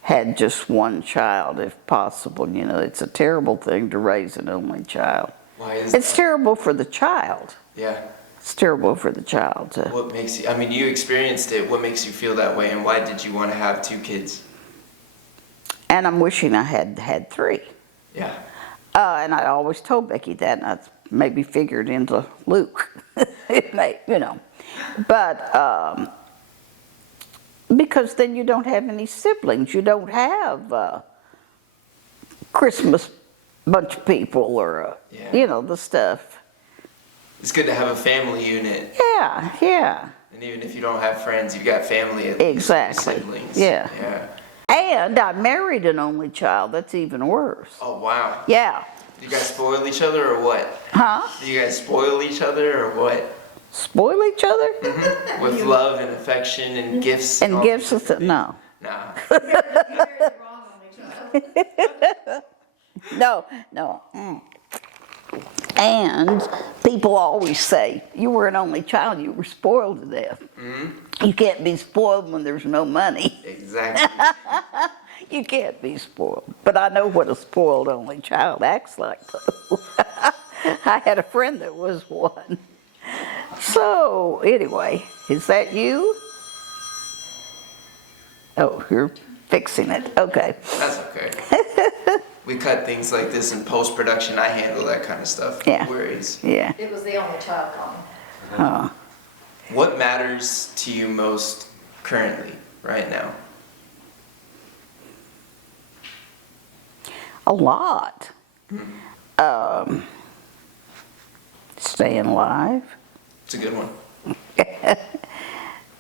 had just one child if possible. You know, it's a terrible thing to raise an only child. Why is It's that? terrible for the child. Yeah. It's terrible for the child. What makes you, I mean, you experienced it. What makes you feel that way, and why did you want to have 2 kids? And I'm wishing I had had 3. Yeah. And I always told Becky that, and I maybe figured into Luke. It may, you know. But because then you don't have any siblings. You don't have Christmas bunch of people or, Yeah. you know, the stuff. It's good to have a family unit. Yeah, yeah. And even if you don't have friends, you've got family at least, Exactly. siblings. Yeah. Yeah. And I married an only child. That's even worse. Oh, wow. Yeah. Do you guys spoil each other or what? Huh? Do you guys spoil each other or what? Spoil each other? With love and affection and gifts? And all- gifts us that? No. Nah. You married the wrong only child. No, no. And people always say, you were an only child, you were spoiled to death. You can't be spoiled when there's no money. Exactly. You can't be spoiled. But I know what a spoiled only child acts like, though. I had a friend that was one. So, anyway, is that you? Oh, you're fixing it. Okay. That's okay. We cut things like this in post-production. I handle that kind of stuff. Yeah. No worries. Yeah. It was the only child comment. Huh. What matters to you most currently, right now? A lot. Staying alive. It's a good one.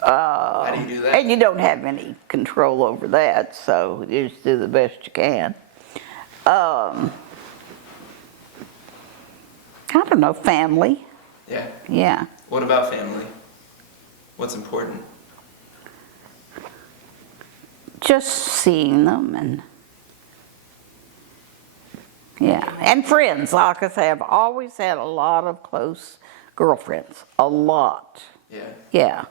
How do you do that? And you don't have any control over that, so you just do the best you can. I don't know, family. Yeah. Yeah. What about family? What's important? Just seeing them and yeah. And friends, like I say, I've always had a lot of close girlfriends. A lot. Yeah. Yeah.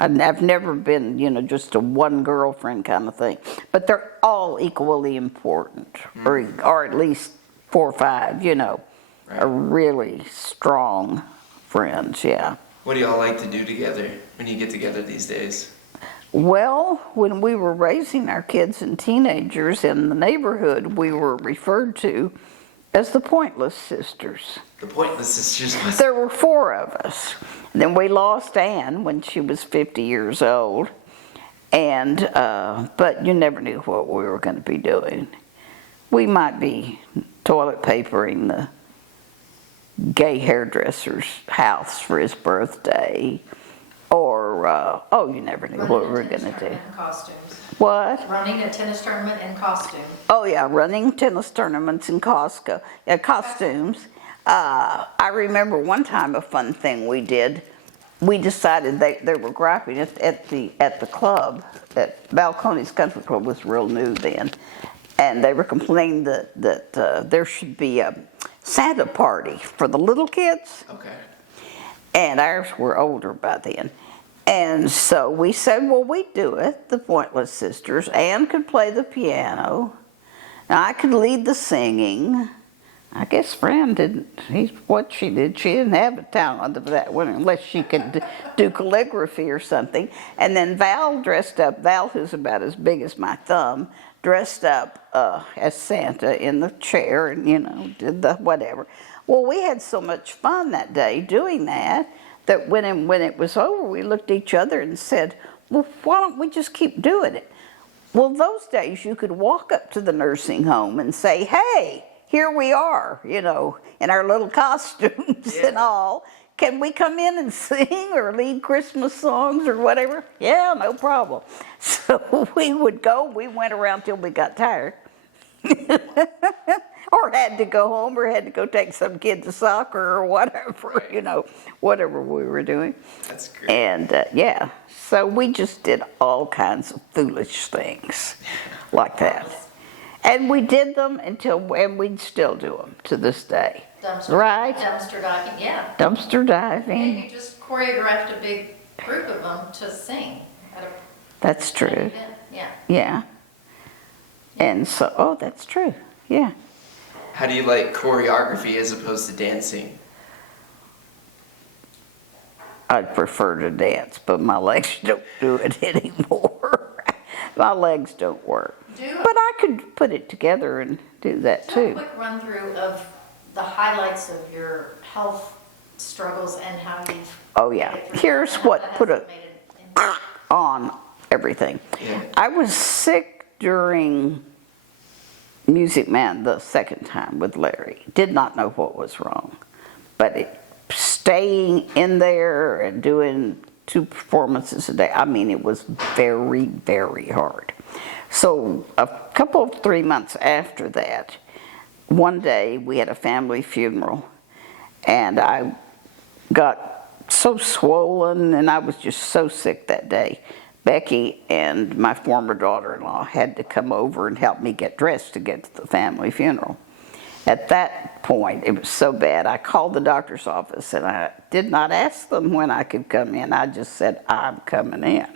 I've never been, you know, just a one girlfriend kind of thing. But they're all equally important, or at least 4 or 5, you know, Right. are really strong friends, yeah. What do y'all like to do together when you get together these days? Well, when we were raising our kids and teenagers in the neighborhood, we were referred to as the Pointless Sisters. The Pointless Sisters. There were 4 of us. Then we lost Ann when she was 50 years old. And, but you never knew what we were going to be doing. We might be toilet papering the gay hairdresser's house for his birthday. Or, oh, you never knew what we were going to do. In costumes. What? Running a tennis tournament in costume. Oh yeah, running tennis tournaments in Costco. Yeah, costumes. I remember one time a fun thing we did. We decided they were griping at the club. At Balcones Country Club was real new then, and they were complaining that there should be a Santa party for the little kids. Okay. And ours were older by then. And so we said, well, we'd do it, the Pointless Sisters. Ann could play the piano. And I could lead the singing. I guess Fran didn't, what she didn't have a talent of that one, unless she could do calligraphy or something. And then Val dressed up, Val, who's about as big as my thumb, dressed up as Santa in the chair and, you know, did the whatever. Well, we had so much fun that day doing that, that when it was over, we looked at each other and said, well, why don't we just keep doing it? Well, those days you could walk up to the nursing home and say, hey, here we are, you know, in our little costumes and all. Can we come in and sing or lead Christmas songs or whatever? Yeah, no problem. So we would go, we went around till we got tired. Or had to go home, or had to go take some kid to soccer or whatever, you know, whatever we were doing. That's great. And yeah, so we just did all kinds of foolish things like that. And we did them and we'd still do them to this day. Right. Dumpster diving, yeah. Dumpster And diving. you just choreographed a big group of them to sing at That's an true. event. Yeah. Yeah. And so, oh, that's true. Yeah. How do you like choreography as opposed to dancing? I'd prefer to dance, but my legs don't do it anymore. My legs don't work. Do But I could put it together and do that a too. quick run through of the highlights of your health struggles and how you've. Oh yeah. made it through Here's and how what that put has it made it in- on everything. Yeah. I was sick during Music Man the second time with Larry. Did not know what was wrong. But staying in there and doing 2 performances a day, I mean, it was very, very hard. So a couple of 3 months after that, one day we had a family funeral, and I got so swollen and I was just so sick that day. Becky and my former daughter-in-law had to come over and help me get dressed to get to the family funeral. At that point, it was so bad, I called the doctor's office and I did not ask them when I could come in. I just said, I'm coming in.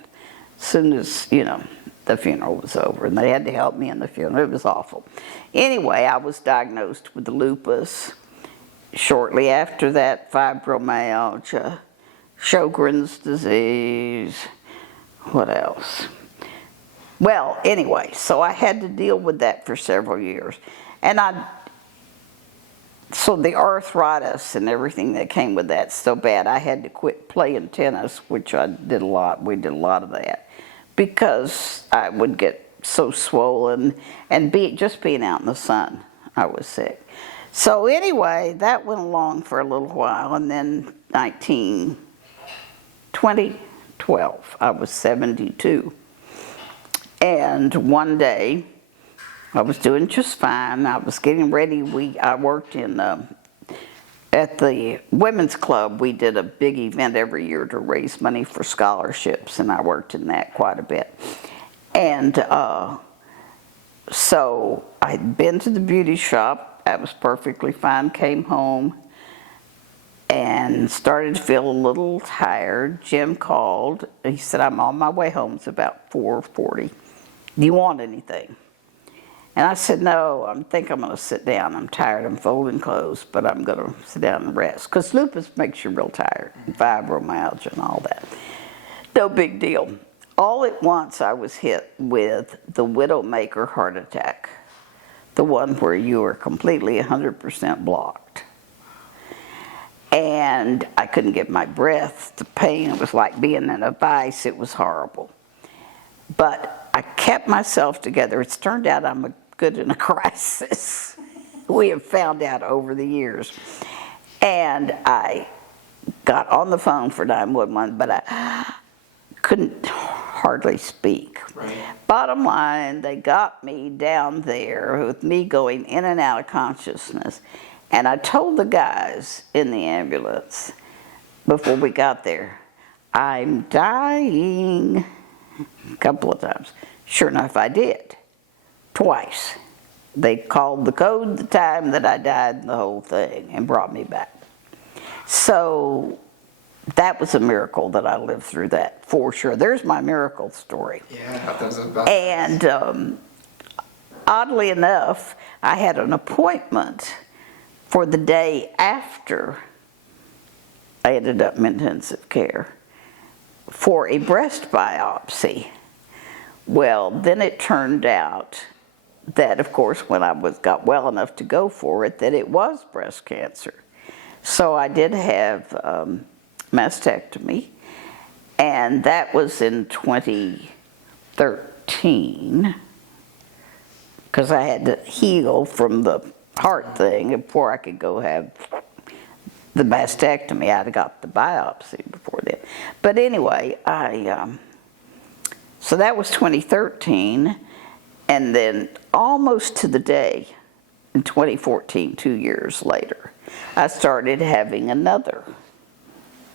As soon as, the funeral was over, and they had to help me in the funeral. It was awful. Anyway, I was diagnosed with lupus. Shortly after that, fibromyalgia, Sjogren's disease, what else? Well, anyway, so I had to deal with that for several years. And so the arthritis and everything that came with that so bad, I had to quit playing tennis, which I did a lot. We did a lot of that because I would get so swollen and just being out in the sun, I was sick. So anyway, that went along for a little while, and then 2012, I was 72. And one day, I was doing just fine. I was getting ready. I worked at the women's club. We did a big event every year to raise money for scholarships, and I worked in that quite a bit. And so I'd been to the beauty shop. I was perfectly fine. Came home and started to feel a little tired. Jim called. He said, I'm on my way home. It's about 4:40. Do you want anything? And I said, no, I think I'm going to sit down. I'm tired. I'm folding clothes, but I'm going to sit down and rest. Because lupus makes you real tired, and fibromyalgia and all that. No big deal. All at once, I was hit with the widowmaker heart attack, the one where you are completely 100% blocked. And I couldn't get my breath. The pain, it was like being in a vice. It was horrible. But I kept myself together. It's turned out I'm good in a crisis. We have found out over the years. And I got on the phone for 911, but I couldn't hardly speak. Right. Bottom line, they got me down there with me going in and out of consciousness. And I told the guys in the ambulance before we got there, I'm dying. A couple of times. Sure enough, I did. Twice. They called the code the time that I died and the whole thing and brought me back. So that was a miracle that I lived through that, for sure. There's my miracle story. Yeah, that was about. And oddly enough, I had an appointment for the day after I ended up in intensive care for a breast biopsy. Well, then it turned out that, of course, when I got well enough to go for it, that it was breast cancer. So I did have mastectomy, and that was in 2013, because I had to heal from the heart thing before I could go have the mastectomy. I'd got the biopsy before that. But anyway, so that was 2013, and then almost to the day, in 2014, 2 years later, I started having another,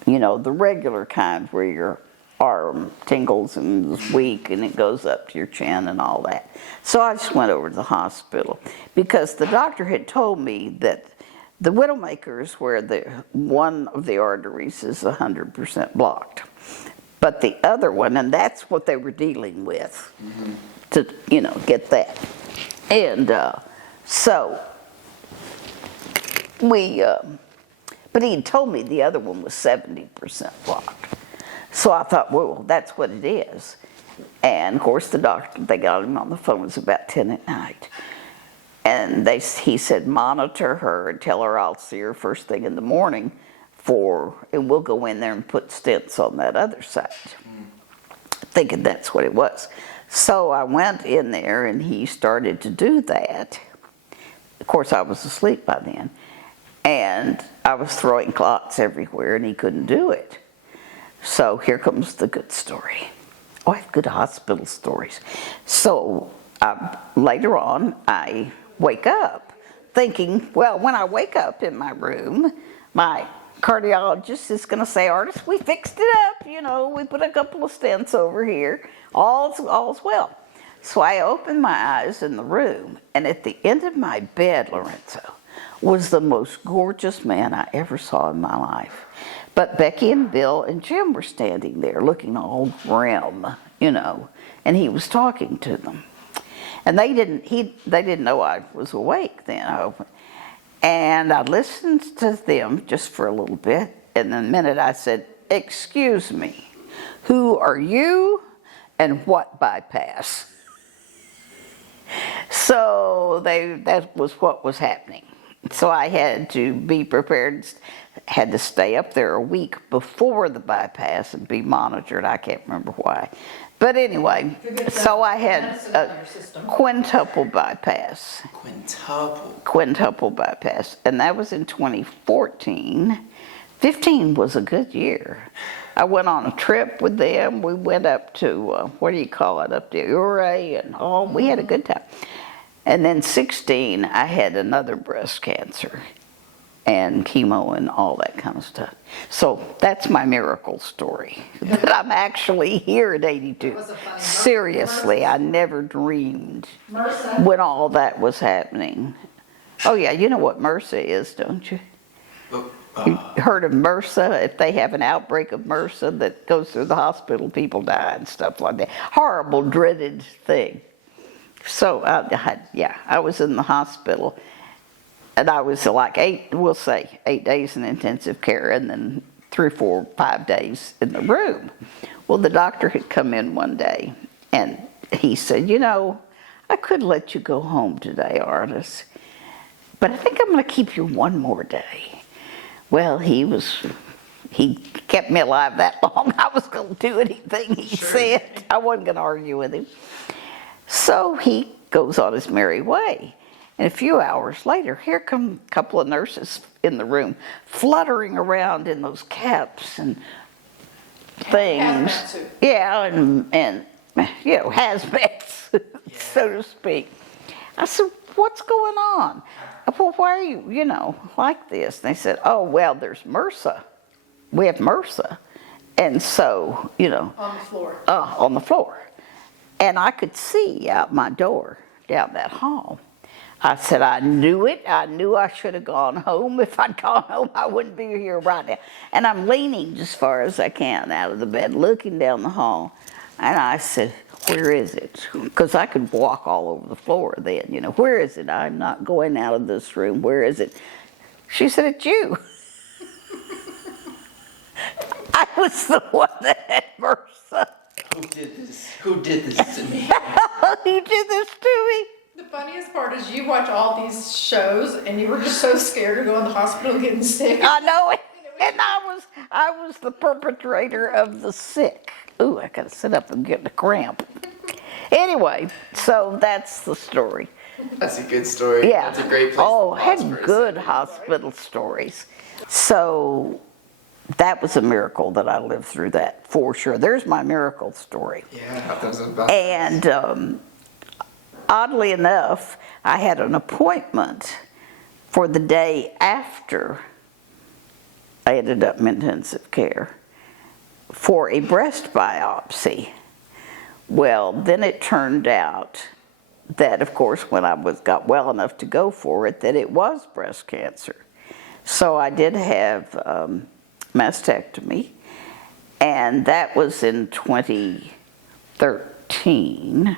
the regular kind where your arm tingles and is weak and it goes up to your chin and all that. So I just went over to the hospital because the doctor had told me that The Widowmaker is where one of the arteries is 100% blocked. But the other one, and that's what they were dealing with, to, get that. And so but he had told me the other one was 70% blocked. So I thought, well, that's what it is. And of course the doctor, they got him on the phone, it was about 10 at night. And he said, monitor her and tell her I'll see her first thing in the morning and we'll go in there and put stents on that other side. Thinking that's what it was. So I went in there and he started to do that. Of course I was asleep by then. And I was throwing clots everywhere and he couldn't do it. So here comes the good story. Oh, I have good hospital stories. So later on, I wake up thinking, well, when I wake up in my room, my cardiologist is going to say, Ardis, we fixed it up, we put a couple of stents over here, all's well. So I opened my eyes in the room, and at the end of my bed, Lorenzo, was the most gorgeous man I ever saw in my life. But Becky and Bill and Jim were standing there looking all grim, and he was talking to them. And they didn't know I was awake then. And I listened to them just for a little bit, and the minute I said, excuse me, who are you and what bypass? So that was what was happening. So I had to be prepared, had to stay up there a week before the bypass and be monitored. I can't remember why. But anyway, so I had a quintuple bypass. Quintuple bypass. And that was in 2014. 15 was a good year. I went on a trip with them. We went up to, what do you call it, up to Uray, and we had a good time. And then 16, I had another breast cancer and chemo and all that kind of stuff. So that's my miracle story. That I'm actually here at 82. Seriously, I never dreamed when all that was happening. Oh yeah, you know what MRSA is, don't you? You heard of MRSA? If they have an outbreak of MRSA that goes through the hospital, people die and stuff like that. Horrible, dreaded thing. So I was in the hospital, and I was like 8 days in intensive care, and then 3, 4, 5 days in the room. Well, the doctor had come in one day, and he said, I could let you go home today, Ardis, but I think I'm going to keep you one more day. Well, he kept me alive that long. I was going to do anything he said. I wasn't going to argue with him. So he goes on his merry way. And a few hours later, here come a couple of nurses in the room, fluttering around in those caps and things. Yeah, and hazmat suits, so to speak. I said, what's going on? Well, why are you, like this? And they said, oh, well, there's MRSA. We have MRSA. And so, On the floor. On the floor. And I could see out my door down that hall. I said, I knew it. I knew I should have gone home. If I'd gone home, I wouldn't be here right now. And I'm leaning as far as I can out of the bed, looking down the hall. And I said, where is it? Because I could walk all over the floor then, where is it? I'm not going out of this room. Where is it? She said, it's you. I was the one that had MRSA. Who did this to me? You did this to me. The funniest part is you watch all these shows and you were just so scared to go in the hospital getting sick. I know it. And I was the perpetrator of the sick. Ooh, I gotta sit up and get a cramp. Anyway, so that's the story. That's a good story. Yeah. That's a great place. Oh, I had good hospital stories. So that was a miracle that I lived through that, for sure. There's my miracle story. Yeah, that was about. And oddly enough, I had an appointment for the day after I ended up in intensive care for a breast biopsy. Well, then it turned out that, of course, when I got well enough to go for it, that it was breast cancer. So I did have mastectomy, and that was in 2013,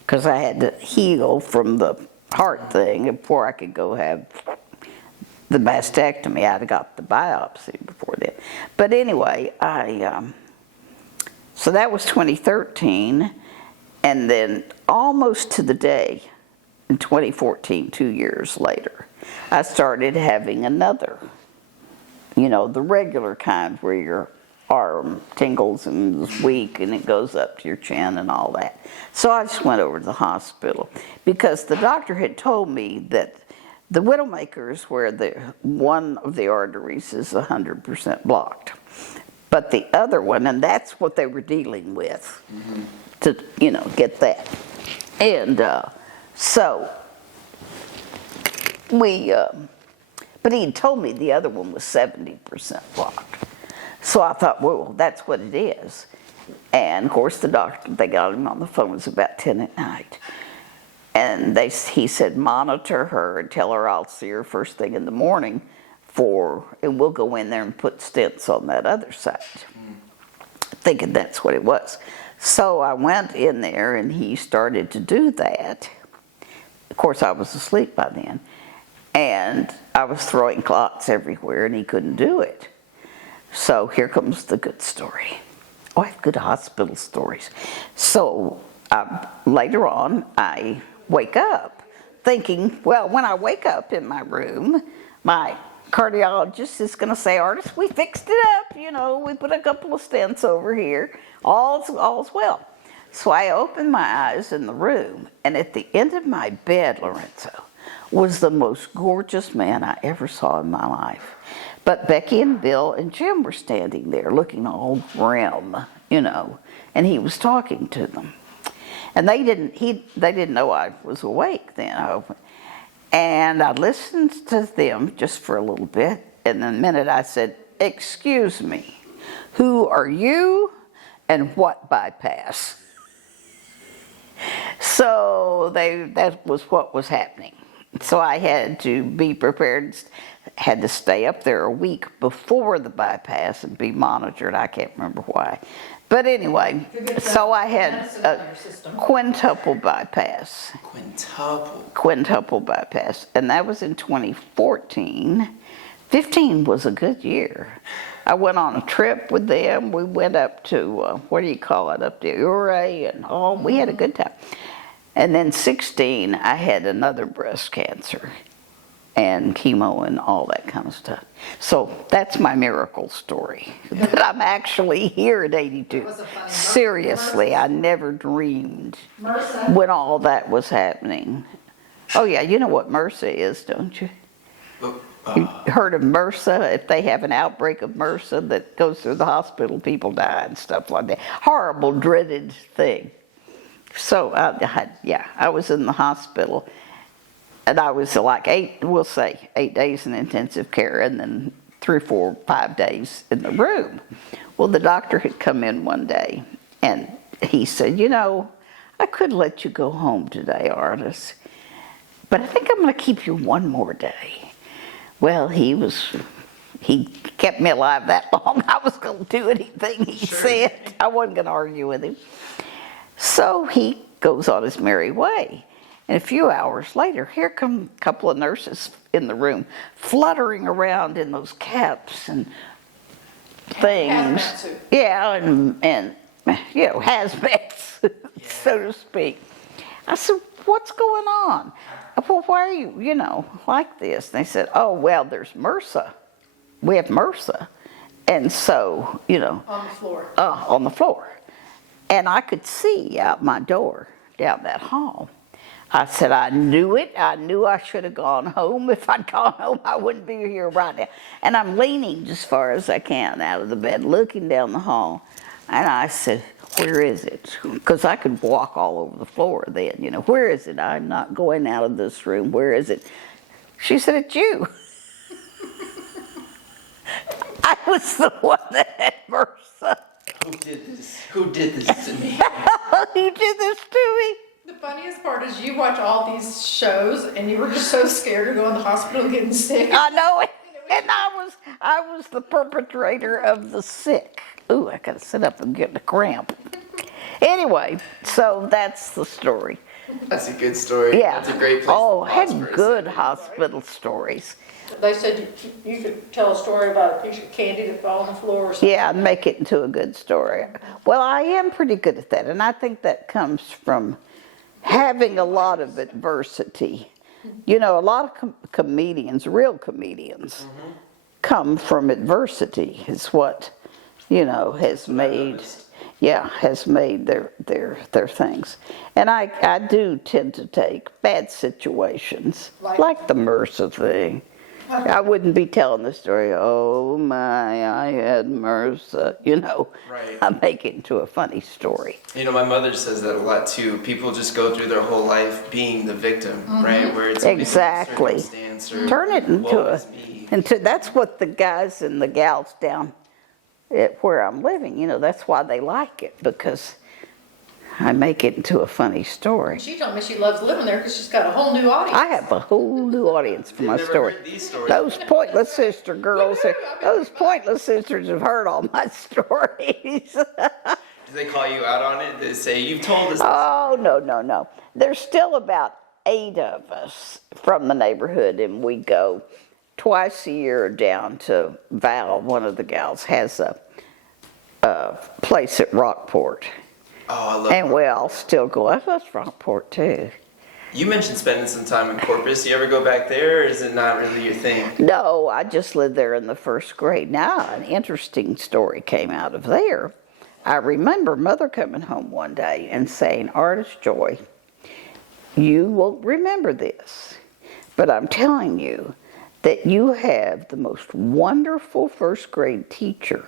because I had to heal from the heart thing before I could go have the mastectomy. I'd got the biopsy before then. But anyway, so that was 2013, and then almost to the day, in 2014, 2 years later, I started having another, the regular kind where your arm tingles and is weak and it goes up to your chin and all that. So I just went over to the hospital because the doctor had told me that the widowmakers, where one of the arteries is 100% blocked, but the other one, and that's what they were dealing with, to get that. And so but he had told me the other one was 70% blocked. So I thought, well, that's what it is. And of course, the doctor, they got him on the phone, it was about 10 at night. And he said, monitor her and tell her I'll see her first thing in the morning and we'll go in there and put stents on that other side. Thinking that's what it was. So I went in there and he started to do that. Of course, I was asleep by then. And I was throwing clots everywhere and he couldn't do it. So here comes the good story. Oh, I have good hospital stories. So later on, I wake up thinking, well, when I wake up in my room, my cardiologist is going to say, Ardis, we fixed it up. We put a couple of stents over here. All's well. So I opened my eyes in the room, and at the end of my bed, Lorenzo, was the most gorgeous man I ever saw in my life. But Becky and Bill and Jim were standing there looking all grim, and he was talking to them. And they didn't know I was awake then. And I listened to them just for a little bit, and the minute I said, excuse me, who are you and what bypass? So that was what was happening. So I had to be prepared, had to stay up there a week before the bypass and be monitored. I can't remember why. But anyway, so I had a quintuple bypass. Quintuple bypass. And that was in 2014. 15 was a good year. I went on a trip with them. We went up to, what do you call it, up to Uray, and we had a good time. And then 16, I had another breast cancer and chemo and all that kind of stuff. So that's my miracle story, that I'm actually here at 82. Seriously, I never dreamed when all that was happening. Oh yeah, you know what MRSA is, don't you? You heard of MRSA? If they have an outbreak of MRSA that goes through the hospital, people die and stuff like that. Horrible, dreaded thing. So, I was in the hospital, and I was like 8 days in intensive care, and then 3, 4, 5 days in the room. Well, the doctor had come in one day, and he said, I could let you go home today, Ardis, but I think I'm going to keep you one more day. Well, he kept me alive that long. I was going to do anything he said. I wasn't going to argue with him. So he goes on his merry way. And a few hours later, here come a couple of nurses in the room, fluttering around in those caps and things. Yeah, and hazmat suits, so to speak. I said, what's going on? Well, why are you, like this? And they said, oh, well, there's MRSA. We have MRSA. And so, On the floor. On the floor. And I could see out my door down that hall. I said, I knew it. I knew I should have gone home. If I'd gone home, I wouldn't be here right now. And I'm leaning as far as I can out of the bed, looking down the hall. And I said, where is it? Because I could walk all over the floor then. Where is it? I'm not going out of this room. Where is it? She said, it's you. I was the one that had MRSA. Who did this to me? Who did this to me? The funniest part is you watch all these shows and you were just so scared to go in the hospital getting sick. I know it. And I was the perpetrator of the sick. Ooh, I gotta sit up and get a cramp. Anyway, so that's the story. That's a good story. Yeah. That's a great place. Oh, to I pause had for a good second. hospital stories. They said you could tell a story about a piece of candy that fell on the floor or something. Yeah, and make it into a good story. Well, I am pretty good at that, and I think that comes from having a lot of adversity. You know, a lot of comedians, real comedians, come from adversity. Is what, you know, has made, has made their things. And I do tend to take bad situations, like the MRSA thing. I wouldn't be telling the story, oh my, I had MRSA, you know. Right. I make it into a funny story. You know, my mother says that a lot too. People just go through their whole life being the victim, right? Where it's a Exactly. circumstance or Turn it into woe is me. that's what the guys and the gals down at where I'm living, you know, that's why they like it, because I make it into a funny story. She told me she loves living there because she's got a whole new audience. I have a whole new audience for my Never story. heard these stories. Those pointless sister girls, those pointless sisters have heard all my stories. Do they call you out on it? They say, you've told us. Oh, no. There's still about 8 of us from the neighborhood, and we go twice a year down to Val. One of the gals has a place at Rockport. Oh, I love And we all still go, I love Rockport too. You mentioned spending some time in Corpus. You ever go back there, or is it not really your thing? No, I just lived there in the first grade. Now, an interesting story came out of there. I remember Mother coming home one day and saying, Ardis Joy, you won't remember this, but I'm telling you that you have the most wonderful first grade teacher,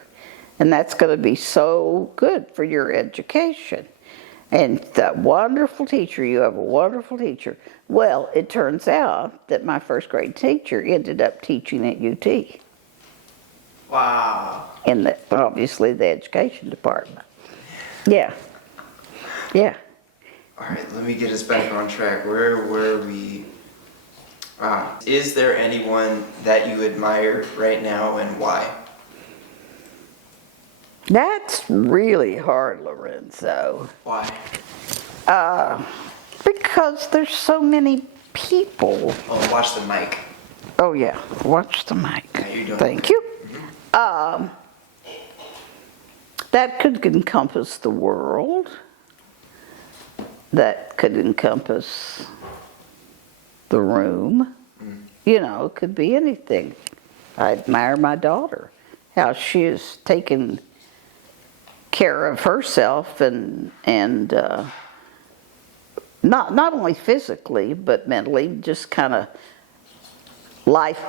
and that's going to be so good for your education. And that wonderful teacher, you have a wonderful teacher. Well, it turns out that my first grade teacher ended up teaching at UT. Wow. In obviously the education department. Yeah. All right, let me get us back on track. Where were we? Is there anyone that you admire right now, and why? That's really hard, Lorenzo. Why? Because there's so many people. Oh, watch the mic. Oh yeah, watch the mic. Yeah, you're doing Thank good. you. That could encompass the world. That could encompass the room. You know, it could be anything. I admire my daughter, how she is taking care of herself and not only physically but mentally. Just kind of life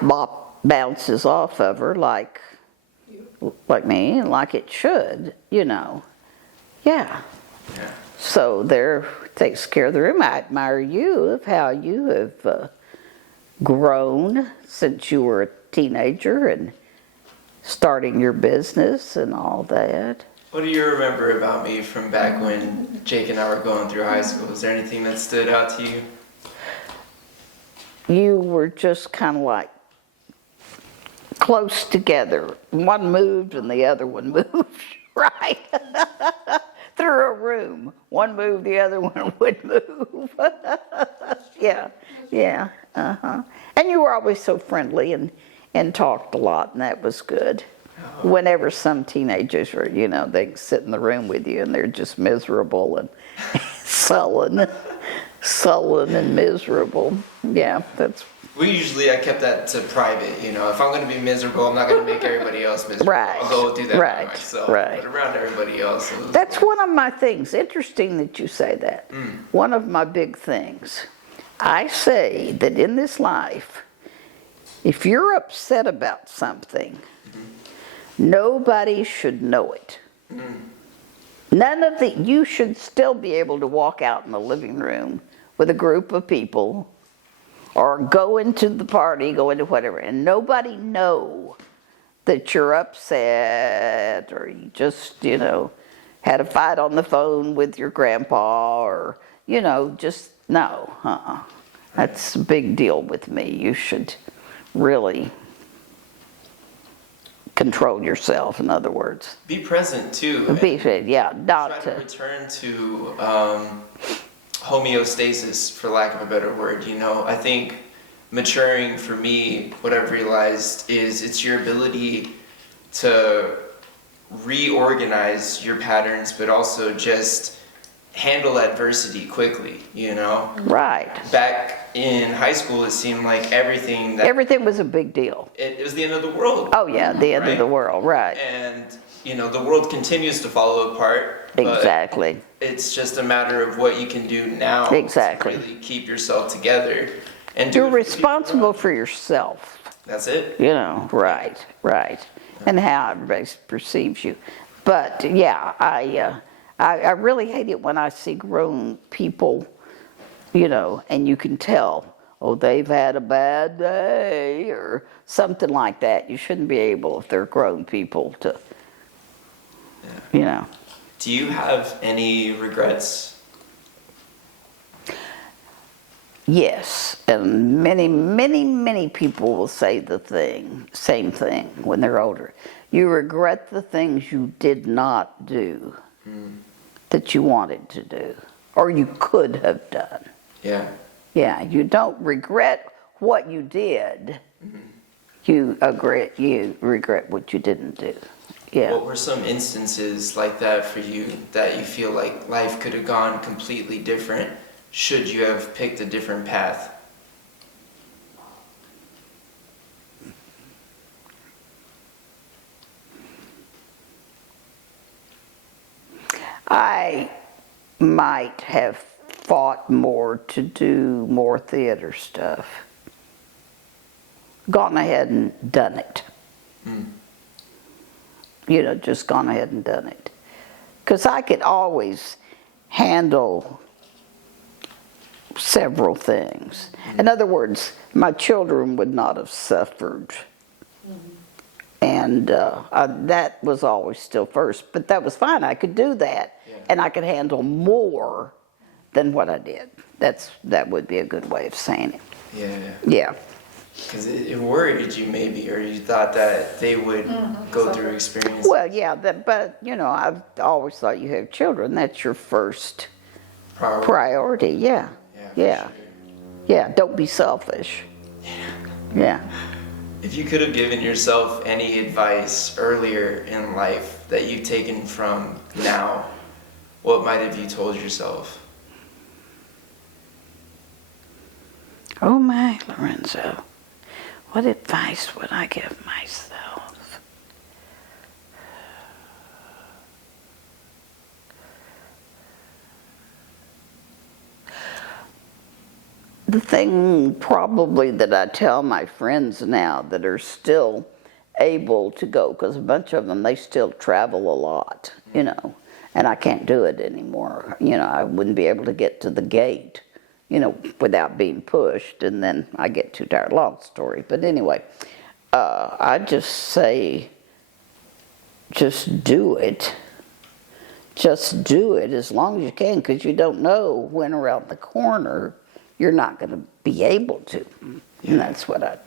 bounces off of her like me and like it should, you know. Yeah. So there, takes care of the room. I admire you of how you have grown since you were a teenager and starting your business and all that. What do you remember about me from back when Jake and I were going through high school? Is there anything that stood out to you? You were just kind of like close together. One moved and the other one moved, right? Through a room. One moved, the other one would move. Yeah. And you were always so friendly and talked a lot, and that was good. Whenever some teenagers are, you know, they sit in the room with you and they're just miserable and sullen and miserable. Yeah, that's I kept that to private, you know. If I'm going to be miserable, I'm not going to make everybody else miserable. Right. I'll go do that Right. by myself. Right. But around everybody else, it was That's one of my things. Interesting that you say that. One of my big things. I say that in this life, if you're upset about something, nobody should know it. You should still be able to walk out in the living room with a group of people or go into the party, go into whatever, and nobody know that you're upset or you just, you know, had a fight on the phone with your grandpa or, you know, just no. That's a big deal with me. You should really control yourself, in other words. Be present too. Yeah, not Try to to. return to homeostasis, for lack of a better word. You know, I think maturing for me, what I've realized is it's your ability to reorganize your patterns, but also just handle adversity quickly, you know? Right. Back in high school, it seemed like Everything was a big deal. it was the end of the world. Oh yeah, the end of the Right. world, right. And, you know, the world continues to fall apart. But Exactly. it's just a matter of what you can do now Exactly. to really keep yourself together. And do You're it for the people responsible around for yourself, you. That's it. you know, right, and how everybody perceives you. But yeah, I really hate it when I see grown people, you know, and you can tell, oh, they've had a bad day or something like that. You shouldn't be able, if they're grown people, to, you know. Do you have any regrets? Yes, and many people will say the same thing when they're older. You regret the things you did not do that you wanted to do, or you could have done. Yeah. Yeah, you don't regret what you did. You regret what you didn't do. Yeah. What were some instances like that for you that you feel like life could have gone completely different should you have picked a different path? I might have fought more to do more theater stuff. Gone ahead and done it. You know, just gone ahead and done it. Because I could always handle several things. In other words, my children would not have suffered. And that was always still first. But that was fine. I could do that. Yeah. And I could handle more than what I did. That would be a good way of saying it. Yeah. Yeah. Because it worried you maybe, or you thought that they would go through experience. Well, yeah, but, you know, I've always thought you have children. That's your first priority. Yeah. Yeah. For sure. Yeah, don't be selfish. Yeah. If you could have given yourself any advice earlier in life that you've taken from now, what might have you told yourself? Oh my, Lorenzo. What advice would I give myself? The thing probably that I tell my friends now that are still able to go, because a bunch of them, they still travel a lot, you know, and I can't do it anymore. You know, I wouldn't be able to get to the gate, you know, without being pushed, and then I get too tired. Long story. But anyway, I just say, just do it. Just do it as long as you can, because you don't know when around the corner you're not going to be able to. And that's what I...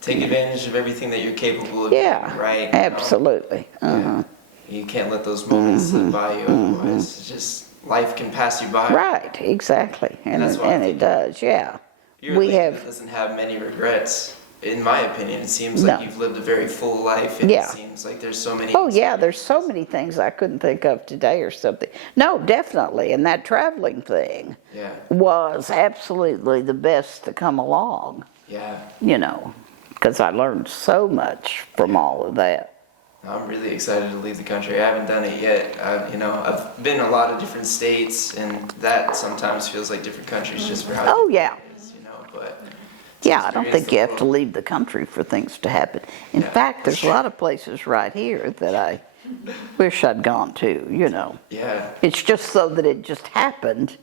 Take advantage of everything that you're capable of Yeah, doing, right? You know? absolutely. Uh-huh. You can't let those moments slip by you, otherwise it's just life can pass you by. Right, exactly. And that's why I it think does, yeah. You're a We lady have... that doesn't have many regrets, in my opinion. It seems like No. you've lived a very full life, and Yeah. it seems like there's so many. Oh yeah, there's so many things I couldn't think of today or something. No, definitely, and that traveling thing Yeah, was absolutely the best to come along, yeah. you know, because I learned so much from all of that. I'm really excited to leave the country. I haven't done it yet. I've been in a lot of different states, and that sometimes feels like different countries just for how Oh different yeah. it is, you know. But Yeah, I don't experience think you the have to world. leave the country for things to happen. In Yeah, fact, that's there's a lot of places right here that I wish I'd gone to, you know. Yeah, It's just so that it just happened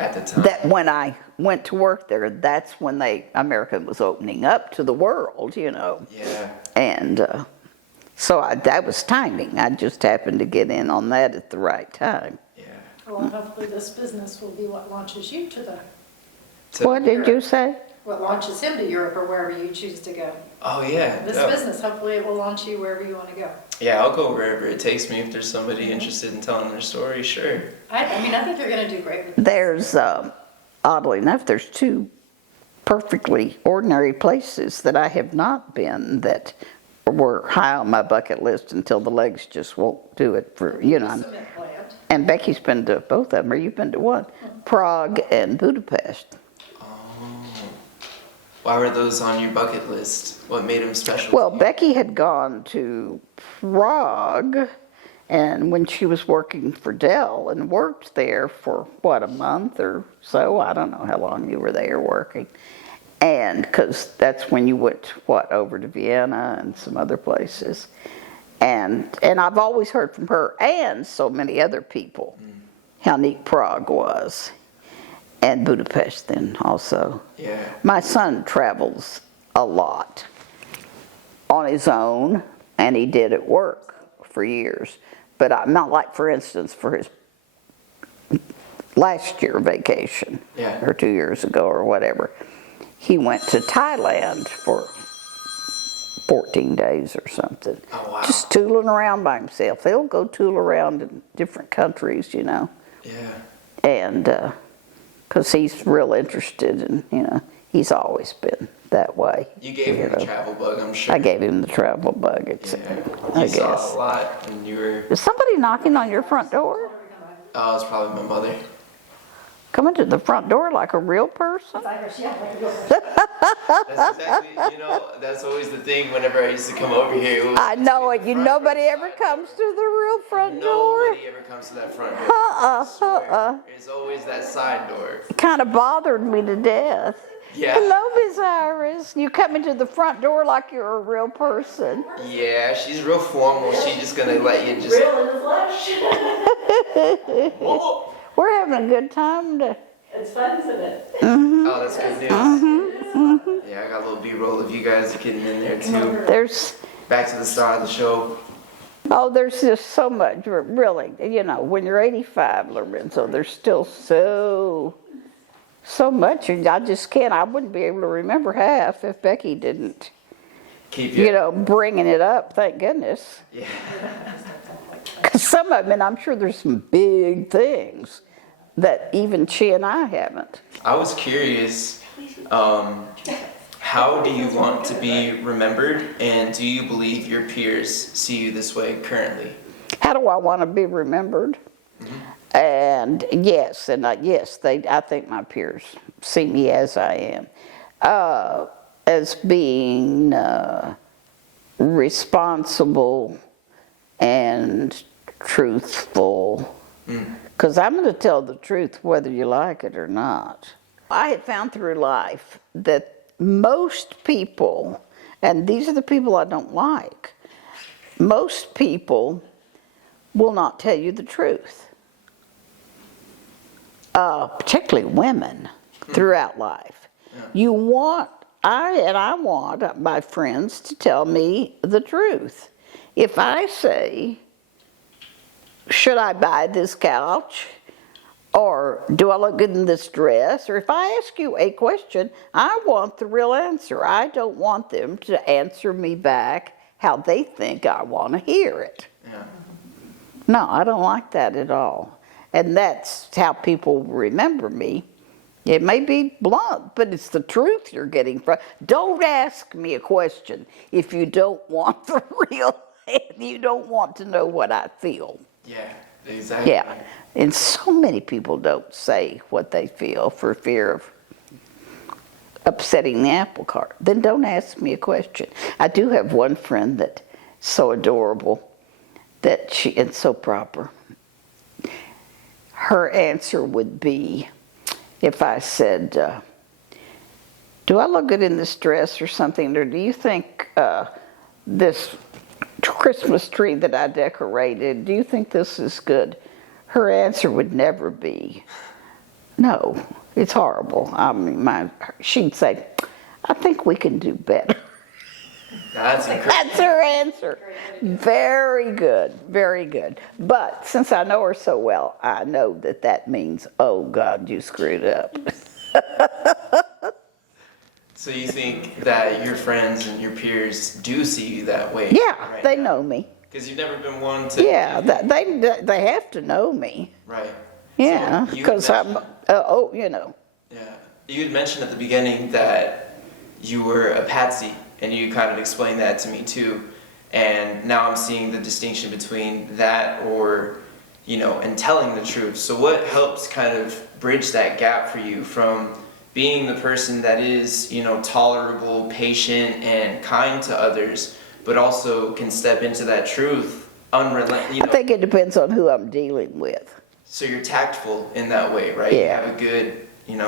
at the time. that when I went to work there, that's when America was opening up to the world, you know. Yeah, And so that was timing. I just happened to get in on that at the right time. yeah. Well, hopefully this business will be what launches you to the, What did you say? what launches him to Europe or wherever you choose to go. Oh yeah. This yeah. business, hopefully it will launch you wherever you want to go. Yeah, I'll go wherever it takes me if there's somebody interested in telling their story. Sure. I mean, I think you're going to do great with this. There's, oddly enough, there's two perfectly ordinary places that I have not been that were high on my bucket list until the legs just won't do it for, you know. Cement plant. And Becky's been to both of them, or you've been to one, Prague and Budapest. Why were those on your bucket list? What made them special? Well, Becky had gone to Prague, and when she was working for Dell and worked there for, what, a month or so? I don't know how long you were there working. And because that's when you went, what, over to Vienna and some other places. And I've always heard from her and so many other people how neat Prague was. And Budapest then also. Yeah. My son travels a lot on his own, and he did at work for years. But not like, for instance, for his last year vacation, Yeah. or 2 years ago or whatever. He went to Thailand for 14 days or something. Oh, wow. Just tooling around by himself. He'll go tool around in different countries, you know. Yeah. And because he's real interested in, you know, he's always been that way. You gave him the know. travel bug, I'm sure. I gave him the travel bug, it's, Yeah. I You saw guess. a lot when you were. Is somebody knocking on your front door? Oh, it's probably my mother. Coming to the front door like a real person? That's exactly, you know, that's always the thing whenever I used to come over here. It was I know it. the You front nobody door ever side. comes to the real front door. Nobody ever comes to that front door. I swear. It's always that side door. Kind of bothered me to death. Yeah. Hello, Miss Iris. You coming to the front door like you're a real person. Yeah, she's real formal. She's just gonna let you just. Real in the flesh. Whoa. We're having a good time. It's fun, isn't it? Oh, that's good news. Yeah, I got a little B-roll of you guys getting in there too. There's, Back to the start of the show. oh, there's just so much, really. You know, when you're 85, Lorenzo, there's still so much. And I just can't, I wouldn't be able to remember half if Becky didn't, Keep you. you know, bringing it up, thank goodness. Yeah. Because some of them, and I'm sure there's some big things that even she and I haven't. I was curious, how do you want to be remembered, and do you believe your peers see you this way currently? How do I want to be remembered? And yes, I think my peers see me as I am, as being responsible and truthful. Because I'm going to tell the truth whether you like it or not. I have found through life that most people, and these are the people I don't like, most people will not tell you the truth. Particularly women throughout life. You want, I want my friends to tell me the truth. If I say, should I buy this couch? Or do I look good in this dress? Or if I ask you a question, I want the real answer. I don't want them to answer me back how they think I want to hear it. Yeah. No, I don't like that at all. And that's how people remember me. It may be blunt, but it's the truth you're getting from. Don't ask me a question if you don't want the real, you don't want to know what I feel. Yeah, exactly. Yeah, and so many people don't say what they feel for fear of upsetting the apple cart. Then don't ask me a question. I do have one friend that's so adorable that and so proper. Her answer would be, if I said, do I look good in this dress or something, or do you think this Christmas tree that I decorated, do you think this is good? Her answer would never be, no, it's horrible. I mean, she'd say, I think we can do better. That's incredible. That's her answer. Very good, very good. But since I know her so well, I know that that means, oh God, you screwed up. So you think that your friends and your peers do see you that way? Yeah, they know me. Because you've never been one to. Yeah, they have to know me. Right. Yeah, So you because I'm, mentioned- you know. Yeah. You had mentioned at the beginning that you were a patsy, and you kind of explained that to me too. And now I'm seeing the distinction between that or, and telling the truth. So what helps kind of bridge that gap for you from being the person that is, tolerable, patient, and kind to others, but also can step into that truth unrelenting? I think it depends on who I'm dealing with. So you're tactful in that way, right? Yeah. You have a good,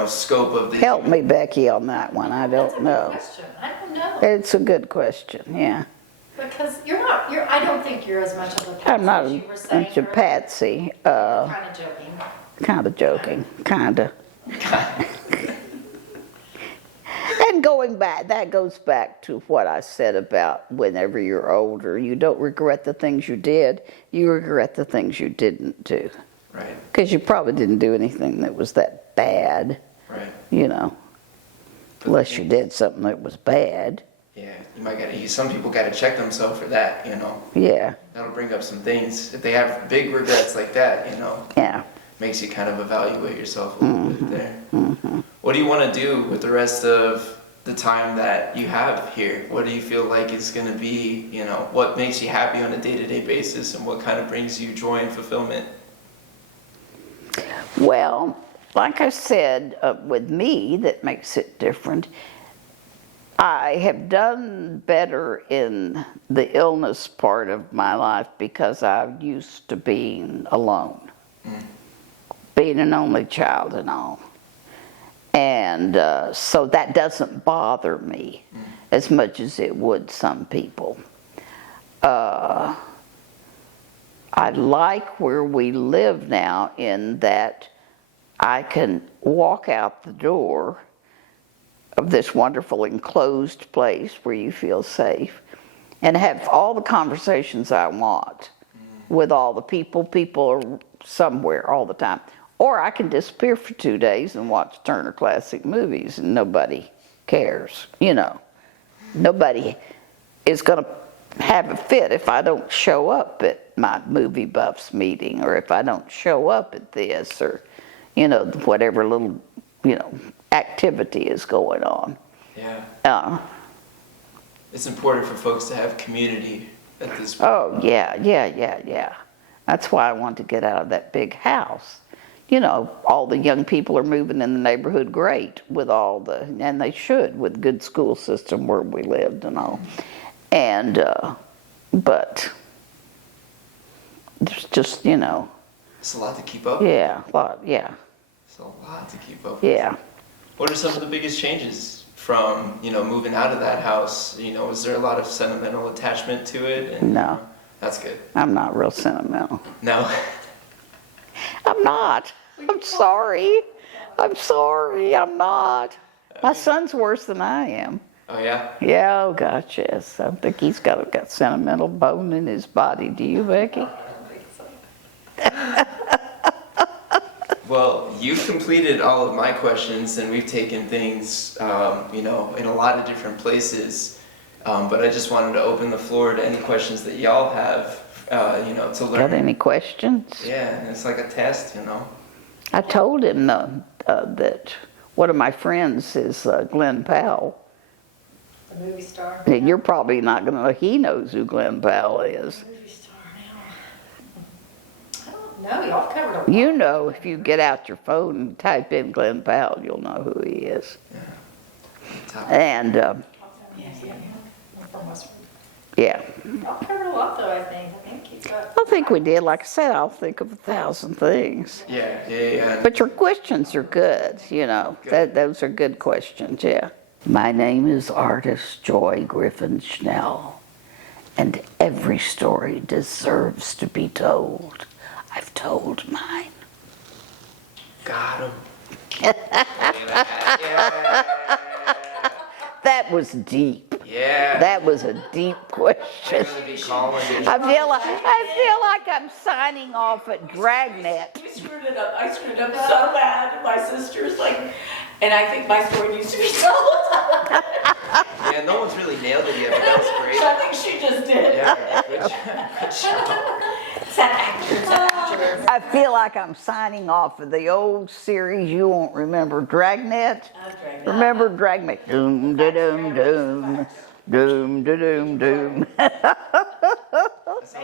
scope of the. Help me, Becky, on that one. I That's a don't good know. question. I don't know. It's a good question, yeah. Because I don't think you're as much of a patsy I'm not as you were saying. a patsy. Kind of joking. Kind of joking, kind of. And going back, that goes back to what I said about whenever you're older, you don't regret the things you did, you regret the things you didn't do. Right, Because you probably didn't do anything that was that bad, right. unless you did something that was bad. Yeah, you might gotta. Some people gotta check themselves for that. Yeah, That'll bring up some things. If they have big regrets like that, yeah. makes you kind of evaluate yourself a little bit there. What do you want to do with the rest of the time that you have here? What do you feel like is going to be, what makes you happy on a day-to-day basis, and what kind of brings you joy and fulfillment? Well, like I said, with me, that makes it different. I have done better in the illness part of my life because I'm used to being alone, being an only child and all. And so that doesn't bother me as much as it would some people. I like where we live now in that I can walk out the door of this wonderful enclosed place where you feel safe and have all the conversations I want with all the people. People are somewhere all the time. Or I can disappear for 2 days and watch Turner Classic Movies and nobody cares, Nobody is going to have a fit if I don't show up at my movie buffs meeting, or if I don't show up at this, or, whatever little, activity is going on. Yeah. It's important for folks to have community at this point. Oh, yeah. That's why I want to get out of that big house. All the young people are moving in the neighborhood great with and they should, with good school system where we lived and all. And, but there's just, It's a lot to keep up with. yeah, a lot, yeah. It's a lot to keep up with. Yeah. What are some of the biggest changes from, moving out of that house? Is there a lot of sentimental attachment to it? And, No. That's good. I'm not real sentimental. No? I'm not. I'm sorry. I'm not. My son's worse than I am. Oh, yeah? Yeah, oh gosh, yes. I think he's got a sentimental bone in his body. Do you, Becky? Well, you've completed all of my questions, and we've taken things, in a lot of different places. But I just wanted to open the floor to any questions that y'all have, to learn. Got any questions? Yeah, and it's like a test, I told him that one of my friends is Glenn Powell. The movie star. You're probably not going to know. He knows who Glenn Powell is. Movie star now. I don't know. Y'all covered a lot. You know, if you get out your phone and type in Glenn Powell, you'll know who he is. And, Yeah. I'm from West yeah. Virginia. Y'all covered a lot, though, I think. I think we did. Like I said, I'll think of 1,000 things. Yeah. But your questions are good, Those are good questions, yeah. My name is Ardis Joy Griffin Schnell, and every story deserves to be told. I've told mine. Got him. That was deep. Yeah. That was a deep question. They're gonna be calling you. I feel like I'm signing off at Dragnet. We screwed it up. I screwed up so bad. My sister's like, and I think my story needs to be told. Yeah, no one's really nailed it yet, but that was great. I think she just did. Yeah, good job. Good job. Set actors, set actors. I feel like I'm signing off of the old series you won't remember, Dragnet. Remember Dragnet? Doom da doom doom, doom da doom doom.